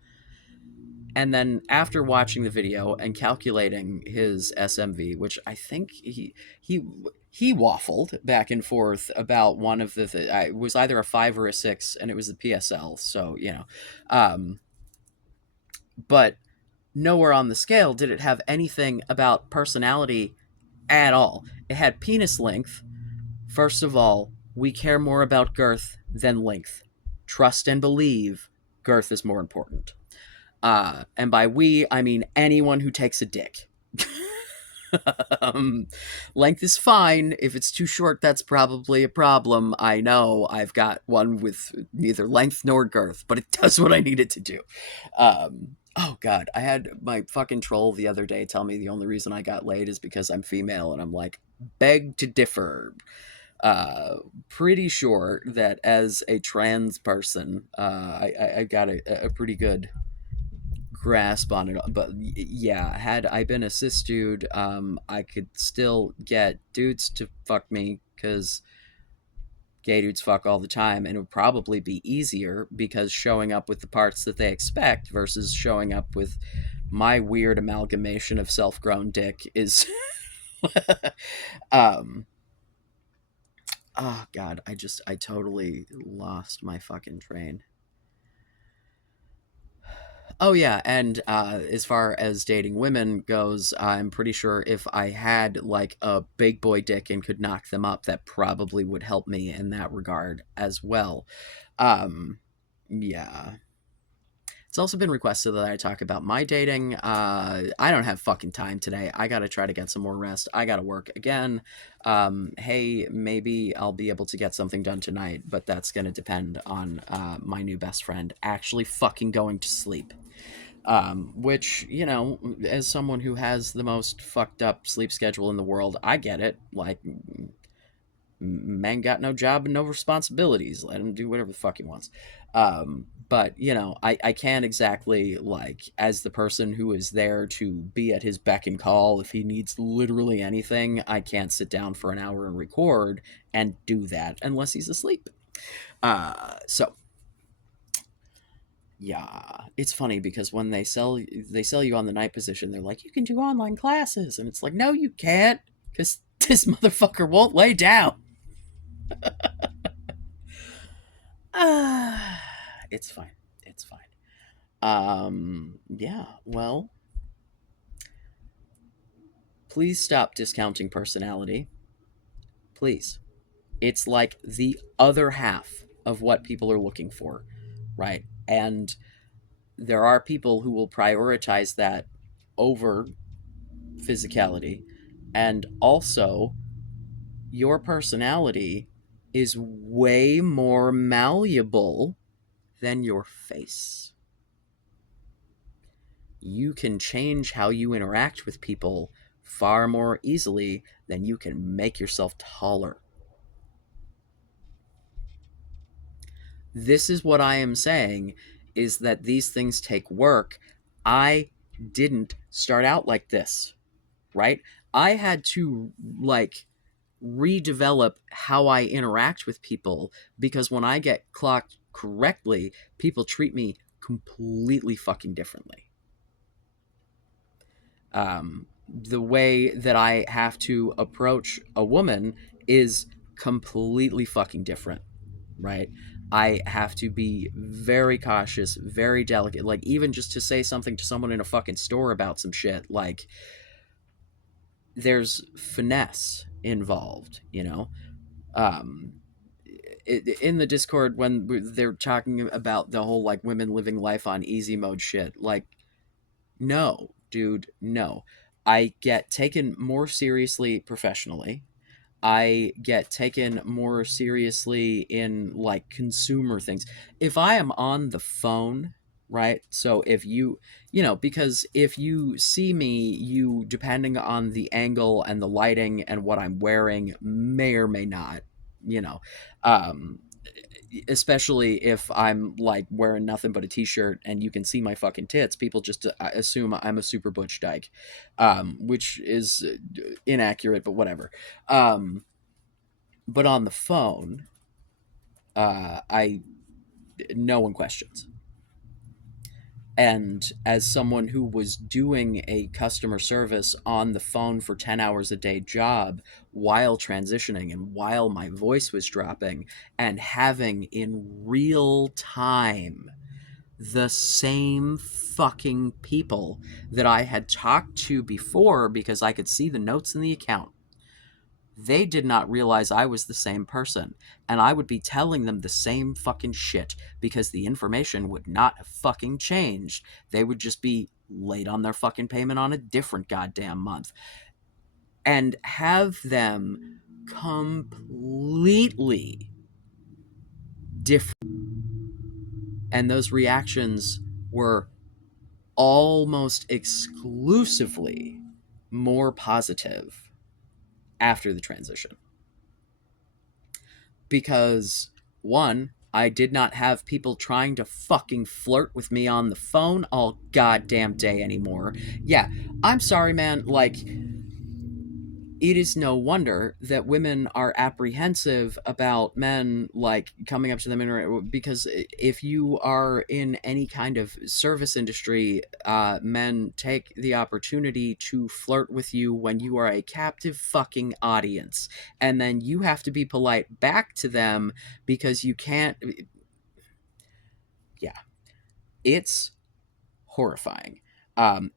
and then after watching the video and calculating his SMV, which I think he he waffled back and forth about one of the it was either a 5 or a 6, and it was the PSL. So um, but nowhere on the scale did it have anything about personality at all. It had penis length. First of all, we care more about girth than length. Trust and believe, girth is more important. And by we, I mean anyone who takes a dick. um, Length is fine. If it's too short, that's probably a problem. I know I've got one with neither length nor girth, but it does what I need it to do. Oh god, I had my fucking troll the other day tell me the only reason I got laid is because I'm female, and I'm like, beg to differ. Uh, Pretty sure that as a trans person, I got a pretty good grasp on it, but yeah, had I been a cis dude, I could still get dudes to fuck me because gay dudes fuck all the time, and it would probably be easier because showing up with the parts that they expect versus showing up with my weird amalgamation of self-grown dick is um oh god, I totally lost my fucking train. Oh yeah, and as far as dating women goes, I'm pretty sure if I had like a big boy dick and could knock them up, that probably would help me in that regard as well. Um, yeah. It's also been requested that I talk about my dating. I don't have fucking time today. I gotta try to get some more rest. I gotta work again. Hey, maybe I'll be able to get something done tonight, but that's gonna depend on my new best friend actually fucking going to sleep. Which, as someone who has the most fucked up sleep schedule in the world, I get it. Like, man got no job and no responsibilities. Let him do whatever the fuck he wants. But, I can't exactly, like, as the person who is there to be at his beck and call, if he needs literally anything, I can't sit down for an hour and record and do that unless he's asleep. So yeah, it's funny because when they sell you on the night position, they're like, you can do online classes, and it's like, no, you can't, because this motherfucker won't lay down. Ah, it's fine. It's fine. Yeah. Well, please stop discounting personality. Please. It's like the other half of what people are looking for, right? And there are people who will prioritize that over physicality, and also your personality is way more malleable than your face. You can change how you interact with people far more easily than you can make yourself taller. This is what I am saying, is that these things take work. I didn't start out like this, right? I had to, like, redevelop how I interact with people, because when I get clocked correctly, people treat me completely fucking differently. The way that I have to approach a woman is completely fucking different, right? I have to be very cautious, very delicate. Like, even just to say something to someone in a fucking store about some shit, like, there's finesse involved, Um, in the Discord, when they're talking about the whole, like, women living life on easy mode shit, like, no, dude, no. I get taken more seriously professionally. I get taken more seriously in like consumer things. If I am on the phone, right? So if because if you see me, you, depending on the angle and the lighting and what I'm wearing, may or may not, you know, um, especially if I'm like wearing nothing but a t-shirt and you can see my fucking tits, people just assume I'm a super butch dyke, which is inaccurate, but whatever. Um, but on the phone, I no one questions. And as someone who was doing a customer service on the phone for 10 hours a day job while transitioning and while my voice was dropping, and having in real time the same fucking people that I had talked to before, because I could see the notes in the account, they did not realize I was the same person. And I would be telling them the same fucking shit because the information would not have fucking changed. They would just be late on their fucking payment on a different goddamn month. And have them completely different. And those reactions were almost exclusively more positive after the transition. Because one, I did not have people trying to fucking flirt with me on the phone all goddamn day anymore. Yeah, I'm sorry, man. Like, it is no wonder that women are apprehensive about men like coming up to them because if you are in any kind of service industry, men take the opportunity to flirt with you when you are a captive fucking audience, and then you have to be polite back to them because you can't. Yeah, it's horrifying.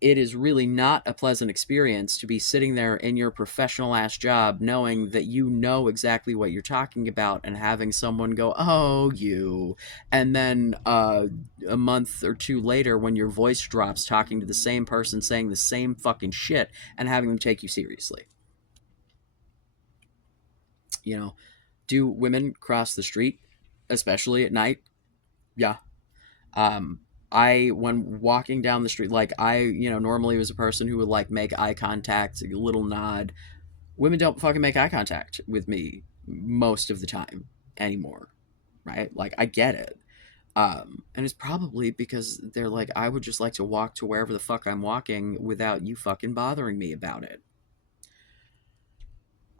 It is really not a pleasant experience to be sitting there in your professional ass job knowing that you know exactly what you're talking about and having someone go, "Oh, you," and then a month or two later when your voice drops talking to the same person saying the same fucking shit and having them take you seriously. You know, do women cross the street, especially at night? Yeah. Um, when walking down the street, like normally was a person who would like make eye contact, a little nod. Women don't fucking make eye contact with me most of the time anymore, right? Like, I get it. And it's probably because they're like, I would just like to walk to wherever the fuck I'm walking without you fucking bothering me about it.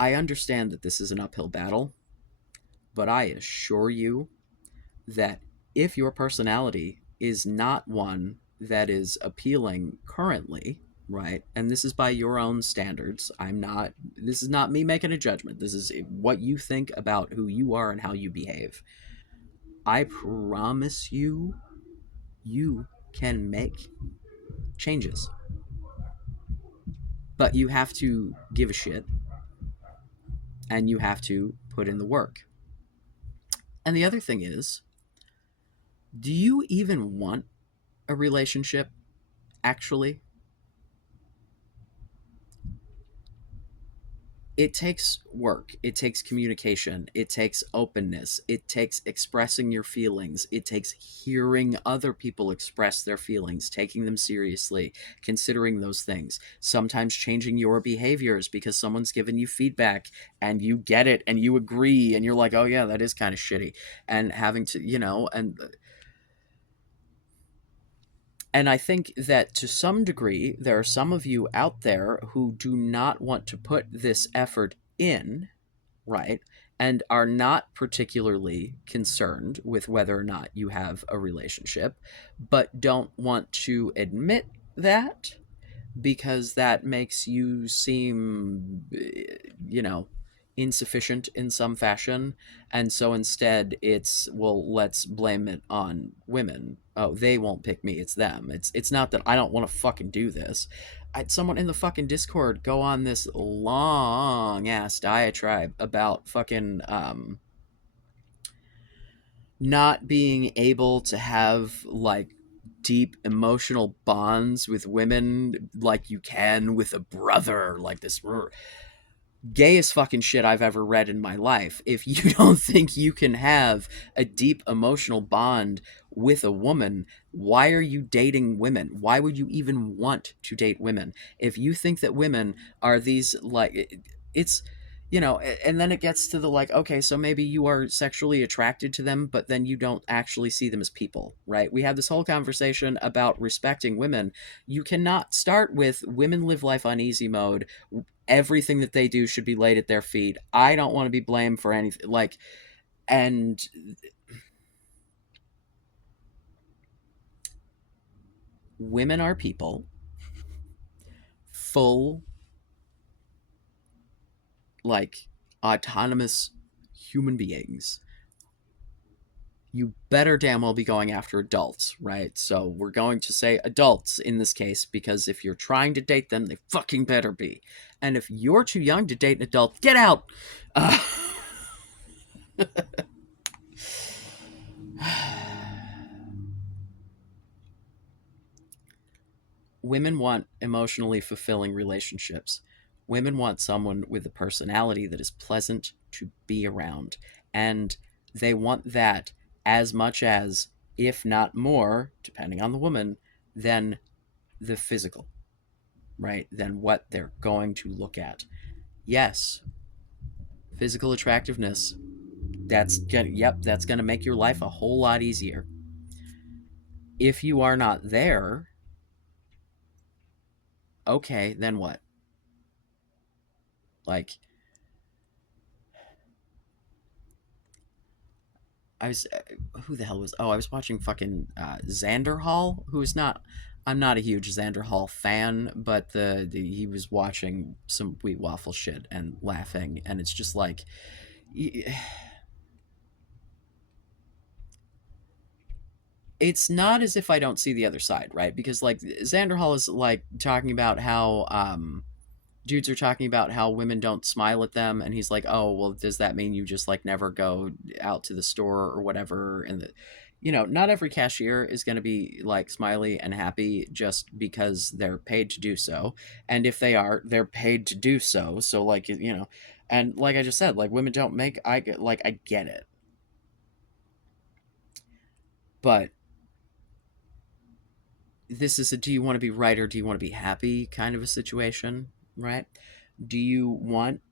I understand that this is an uphill battle, but I assure you that if your personality is not one that is appealing currently, right? And this is by your own standards. This is not me making a judgment. This is what you think about who you are and how you behave. I promise you, you can make changes. But you have to give a shit and you have to put in the work. And the other thing is, do you even want a relationship actually? It takes work, it takes communication, it takes openness, it takes expressing your feelings, it takes hearing other people express their feelings, taking them seriously, considering those things, sometimes changing your behaviors because someone's given you feedback and you get it and you agree and you're like, oh yeah, that is kind of shitty, and having to, and I think that to some degree, there are some of you out there who do not want to put this effort in, right? And are not particularly concerned with whether or not you have a relationship, but don't want to admit that because that makes you seem, insufficient in some fashion. And so instead, it's, well, let's blame it on women. Oh, they won't pick me. It's them. It's not that I don't want to fucking do this. I had someone in the fucking Discord go on this long ass diatribe about fucking not being able to have like deep emotional bonds with women like you can with a brother, like this. gayest fucking shit I've ever read in my life. If you don't think you can have a deep emotional bond with a woman, why are you dating women? Why would you even want to date women? If you think that women are these, like, it's, and then it gets to the, like, okay, so maybe you are sexually attracted to them, but then you don't actually see them as people, right? We have this whole conversation about respecting women. You cannot start with women live life on easy mode. Everything that they do should be laid at their feet. I don't want to be blamed for anything. Like, and women are people, full, like, autonomous human beings. You better damn well be going after adults, right? So we're going to say adults in this case, because if you're trying to date them, they fucking better be. And if you're too young to date an adult, get out. Uh, Women want emotionally fulfilling relationships. Women want someone with a personality that is pleasant to be around. And they want that as much as, if not more, depending on the woman, than the physical, right? Than what they're going to look at. Yes, physical attractiveness, that's gonna make your life a whole lot easier. If you are not there, okay, then what? Like, I was who the hell was I was watching fucking Xander Hall, who's not I'm not a huge Xander Hall fan, but he was watching some wheat waffle shit and laughing, and it's just like it's not as if I don't see the other side, right? Because, like, Xander Hall is like talking about how dudes are talking about how women don't smile at them, and he's like, oh well, does that mean you just, like, never go out to the store or whatever? And not every cashier is going to be, like, smiley and happy just because they're paid to do so. And if they are, they're paid to do so. So, like, and like I just said, like, women don't make I get it, but this is a do you want to be right or do you want to be happy kind of a situation, right? Do you want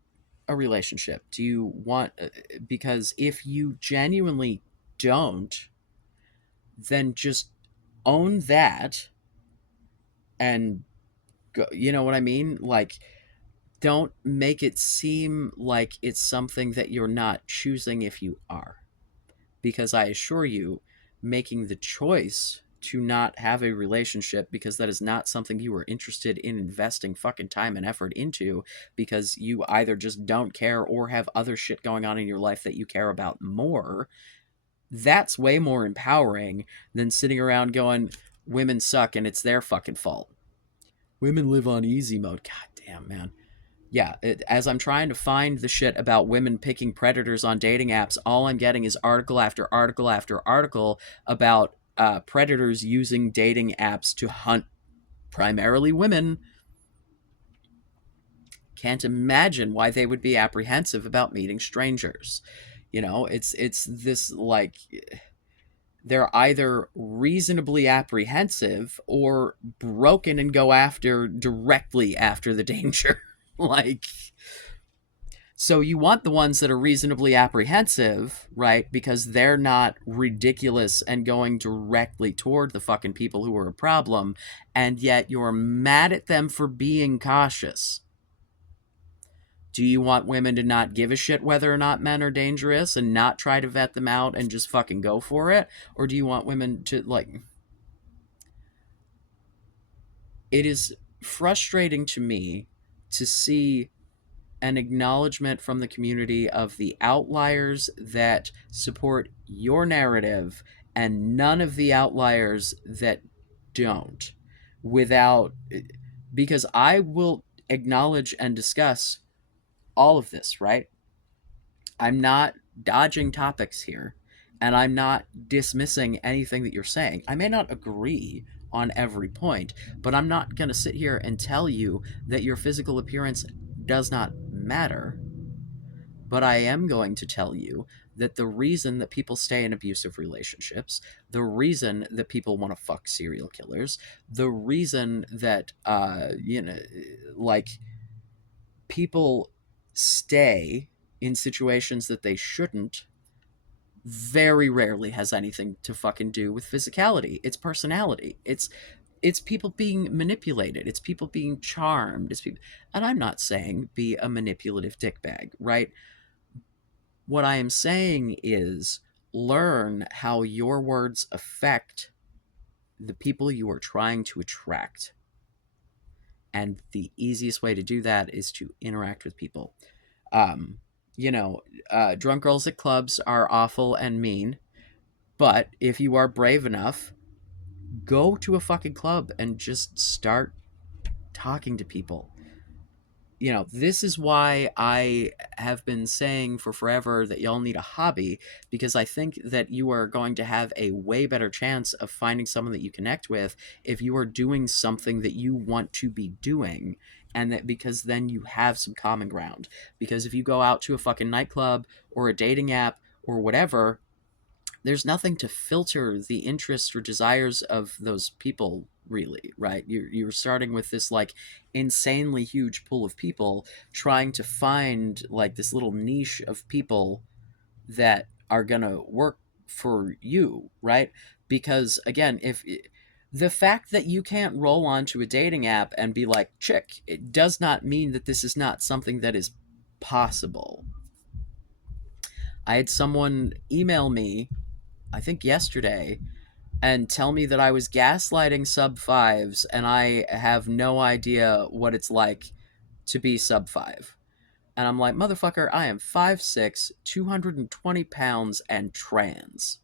a relationship? Do you want, because if you genuinely don't, then just own that and go, you know what I mean? Like, don't make it seem like it's something that you're not choosing if you are. Because I assure you, making the choice to not have a relationship because that is not something you are interested in investing fucking time and effort into, because you either just don't care or have other shit going on in your life that you care about more, that's way more empowering than sitting around going, women suck and it's their fucking fault. Women live on easy mode. God damn, man. Yeah, as I'm trying to find the shit about women picking predators on dating apps, all I'm getting is article after article after article about predators using dating apps to hunt primarily women. Can't imagine why they would be apprehensive about meeting strangers. It's this, like, they're either reasonably apprehensive or broken and go after directly after the danger. Like, so you want the ones that are reasonably apprehensive, right? Because they're not ridiculous and going directly toward the fucking people who are a problem, and yet you're mad at them for being cautious. Do you want women to not give a shit whether or not men are dangerous and not try to vet them out and just fucking go for it? Or do you want women to, like, it is frustrating to me to see an acknowledgement from the community of the outliers that support your narrative and none of the outliers that don't, without, because I will acknowledge and discuss all of this, right? I'm not dodging topics here, and I'm not dismissing anything that you're saying. I may not agree on every point, but I'm not going to sit here and tell you that your physical appearance does not matter. But I am going to tell you that the reason that people stay in abusive relationships, the reason that people want to fuck serial killers, the reason that, like, people stay in situations that they shouldn't very rarely has anything to fucking do with physicality. It's personality. It's people being manipulated. It's people being charmed. It's people, and I'm not saying be a manipulative dickbag, right? What I am saying is learn how your words affect the people you are trying to attract. And the easiest way to do that is to interact with people. Um, Drunk girls at clubs are awful and mean, but if you are brave enough, go to a fucking club and just start talking to people. This is why I have been saying for forever that y'all need a hobby, because I think that you are going to have a way better chance of finding someone that you connect with if you are doing something that you want to be doing, and that because then you have some common ground. Because if you go out to a fucking nightclub or a dating app or whatever, there's nothing to filter the interests or desires of those people, really, right? You're starting with this like insanely huge pool of people, trying to find like this little niche of people that are gonna work for you, right? Because again, if the fact that you can't roll onto a dating app and be like chick, it does not mean that this is not something that is possible. I had someone email me, I think yesterday, and tell me that I was gaslighting sub fives and I have no idea what it's like to be sub five. And I'm like, motherfucker, I am 5'6", 220 pounds, and trans.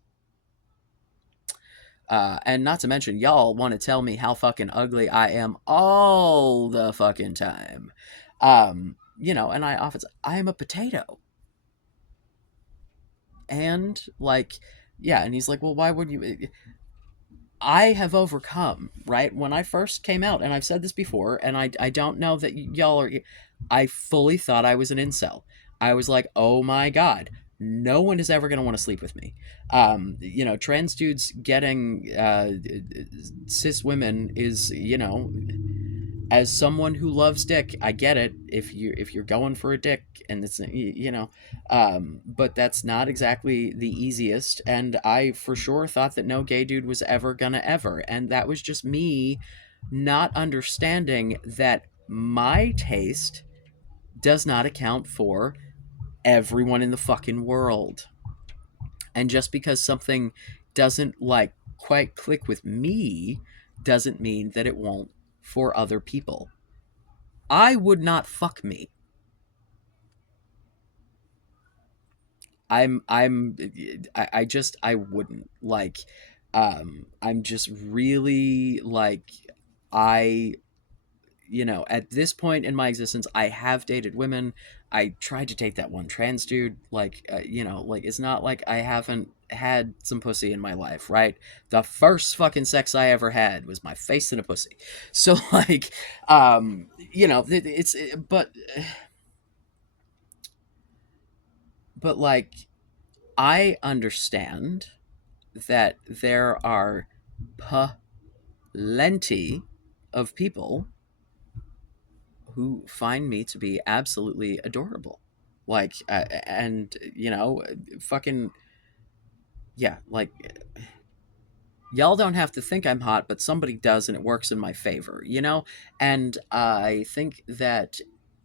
And not to mention, y'all want to tell me how fucking ugly I am all the fucking time. And I often say, I am a potato. And, like, yeah, and he's like, well, why would you... I have overcome, right? When I first came out, and I've said this before, and I don't know that y'all are... I fully thought I was an incel. I was like, oh my god, no one is ever going to want to sleep with me. Trans dudes getting cis women is, as someone who loves dick, I get it. If you're going for a dick, and it's but that's not exactly the easiest. And I for sure thought that no gay dude was ever gonna ever, and that was just me not understanding that my taste does not account for everyone in the fucking world. And just because something doesn't like quite click with me doesn't mean that it won't for other people. I would not fuck me. I wouldn't like. I'm just really like, I at this point in my existence, I have dated women. I tried to date that one trans dude. Like, like, it's not like I haven't had some pussy in my life, right? The first fucking sex I ever had was my face in a pussy. So like, it's but like, I understand that there are plenty of people who find me to be absolutely adorable. Like, and fucking, yeah, like, y'all don't have to think I'm hot, but somebody does, and it works in my favor. And I think that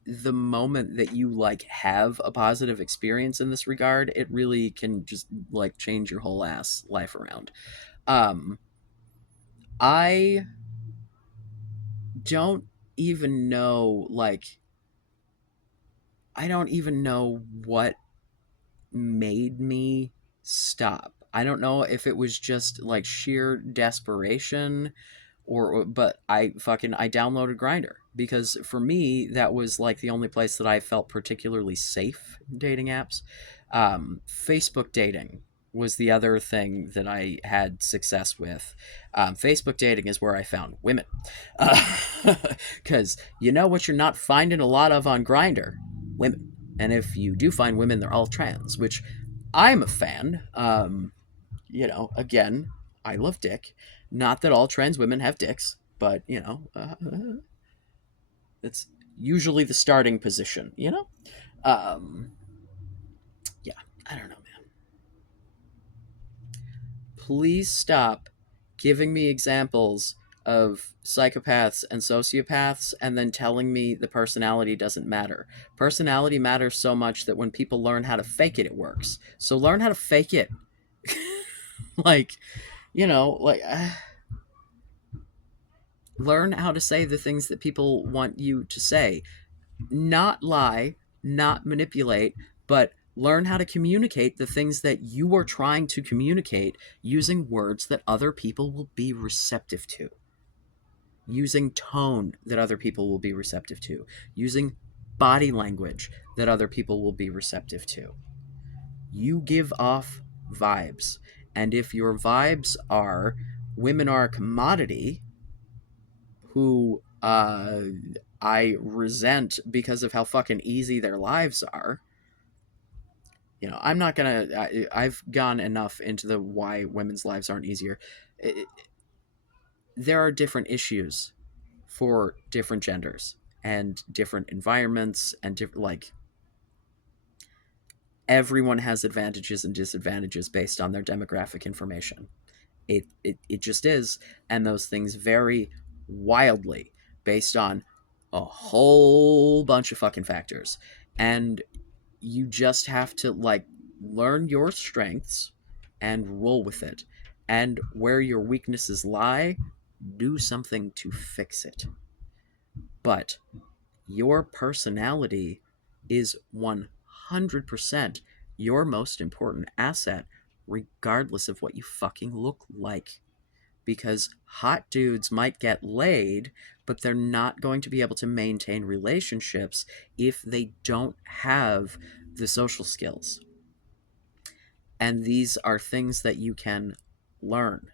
the moment that you like have a positive experience in this regard, it really can just like change your whole ass life around. um I don't even know, like, I don't even know what made me stop. I don't know if it was just like sheer desperation, but I downloaded Grinder because for me that was like the only place that I felt particularly safe in dating apps. Facebook dating. was the other thing that I had success with. Facebook dating is where I found women, because you know what you're not finding a lot of on Grinder, women. And if you do find women, they're all trans, which I'm a fan. Again, I love dick. Not that all trans women have dicks, but it's usually the starting position. Um, yeah, I don't know, man. Please stop giving me examples of psychopaths and sociopaths and then telling me the personality doesn't matter. Personality matters so much that when people learn how to fake it, it works. So learn how to fake it. like, like learn how to say the things that people want you to say. Not lie, not manipulate, but learn how to communicate the things that you are trying to communicate using words that other people will be receptive to, using tone that other people will be receptive to, using body language that other people will be receptive to. You give off vibes. And if your vibes are women are a commodity who I resent because of how fucking easy their lives are, I'm not gonna. I've gone enough into the why women's lives aren't easier. It, there are different issues for different genders and different environments and different everyone has advantages and disadvantages based on their demographic information. It just is, and those things vary wildly based on a whole bunch of fucking factors. And you just have to learn your strengths and roll with it. And where your weaknesses lie, do something to fix it. But your personality is 100% your most important asset, regardless of what you fucking look like. Because hot dudes might get laid, but they're not going to be able to maintain relationships if they don't have the social skills. And these are things that you can learn.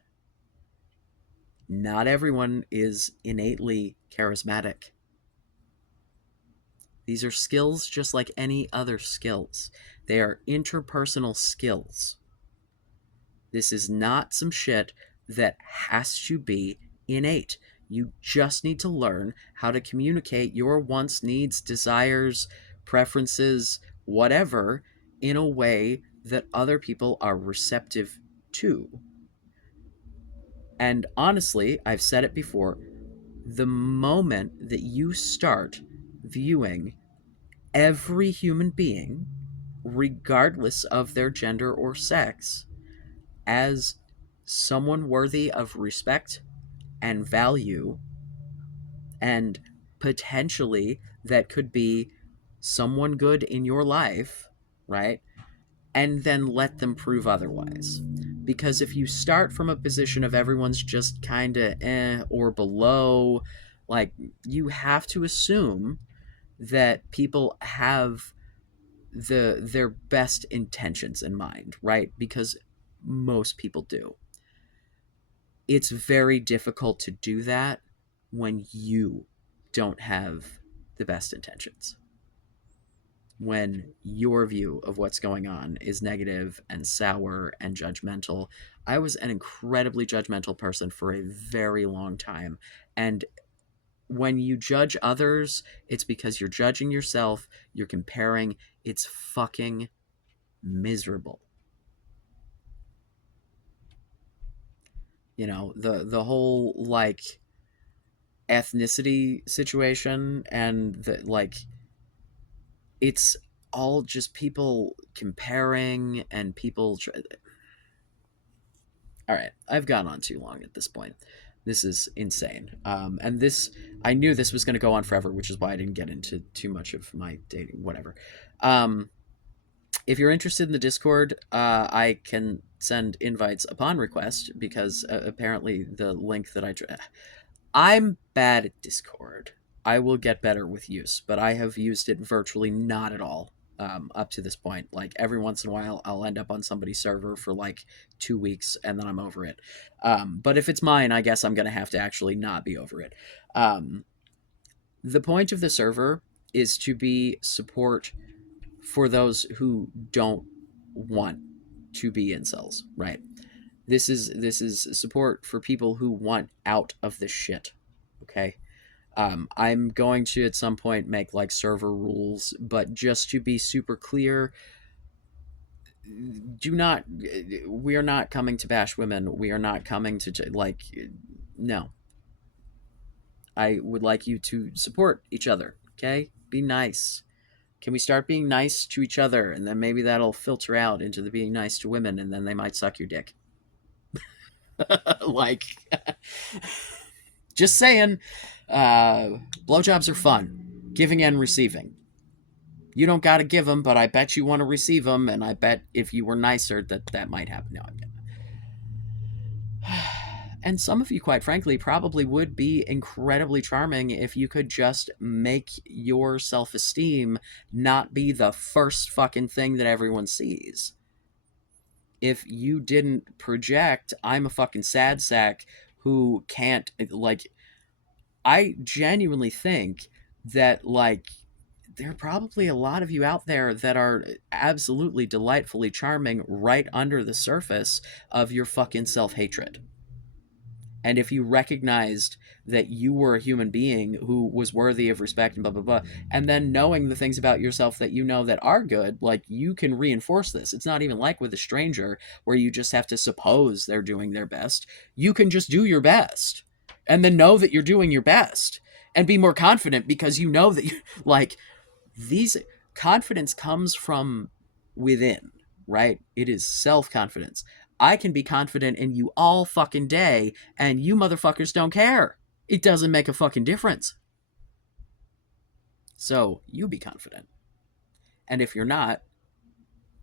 Not everyone is innately charismatic. These are skills just like any other skills. They are interpersonal skills. This is not some shit that has to be innate. You just need to learn how to communicate your wants, needs, desires, preferences, whatever, in a way that other people are receptive to. And honestly, I've said it before, the moment that you start viewing every human being, regardless of their gender or sex, as someone worthy of respect and value, and potentially that could be someone good in your life, right? And then let them prove otherwise. Because if you start from a position of everyone's just kind of or below, you have to assume that people have their best intentions in mind, right? Because most people do. It's very difficult to do that when you don't have the best intentions. When your view of what's going on is negative and sour and judgmental. I was an incredibly judgmental person for a very long time. And when you judge others, it's because you're judging yourself, you're comparing. It's fucking miserable. The whole ethnicity situation, and it's all just people comparing and all right, I've gone on too long at this point. This is insane. And this, I knew this was going to go on forever, which is why I didn't get into too much of my dating, whatever. um if you're interested in the Discord, I can send invites upon request, because apparently the link that I'm bad at Discord. I will get better with use, but I have used it virtually not at all. up to this point. Like every once in a while, I'll end up on somebody's server for like 2 weeks and then I'm over it. But if it's mine, I guess I'm going to have to actually not be over it. Um, the point of the server is to be support for those who don't want to be incels, right? This is support for people who want out of this shit. Okay. I'm going to at some point make like server rules, but just to be super clear, do not. We are not coming to bash women. We are not coming to like. No, I would like you to support each other. Okay, be nice. Can we start being nice to each other, and then maybe that'll filter out into the being nice to women, and then they might suck your dick. Like, just saying, blowjobs are fun, giving and receiving. You don't got to give them, but I bet you want to receive them, and I bet if you were nicer, that might happen. No, I'm kidding. And some of you, quite frankly, probably would be incredibly charming if you could just make your self esteem not be the first fucking thing that everyone sees. If you didn't project, I'm a fucking sad sack who can't, like, I genuinely think that, like, there are probably a lot of you out there that are absolutely delightfully charming right under the surface of your fucking self hatred. And if you recognized that you were a human being who was worthy of respect and blah blah blah, and then knowing the things about yourself that you know that are good, like you can reinforce this. It's not even like with a stranger where you just have to suppose they're doing their best. You can just do your best and then know that you're doing your best and be more confident because you know that you like these confidence comes from within, right? It is self-confidence. I can be confident in you all fucking day, and you motherfuckers don't care. It doesn't make a fucking difference. So, you be confident. And if you're not,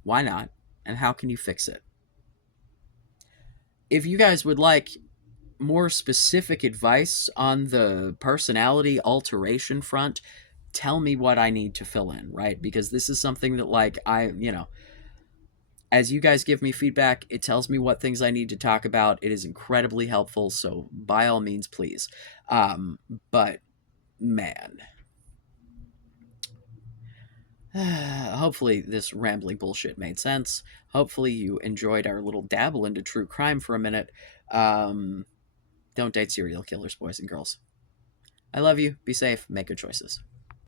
why not? And how can you fix it? If you guys would like more specific advice on the personality alteration front, tell me what I need to fill in, right? Because this is something that, like, as you guys give me feedback, it tells me what things I need to talk about. It is incredibly helpful, so by all means, please. But man, hopefully this rambling bullshit made sense. Hopefully you enjoyed our little dabble into true crime for a minute. Don't date serial killers, boys and girls. I love you. Be safe. Make good choices.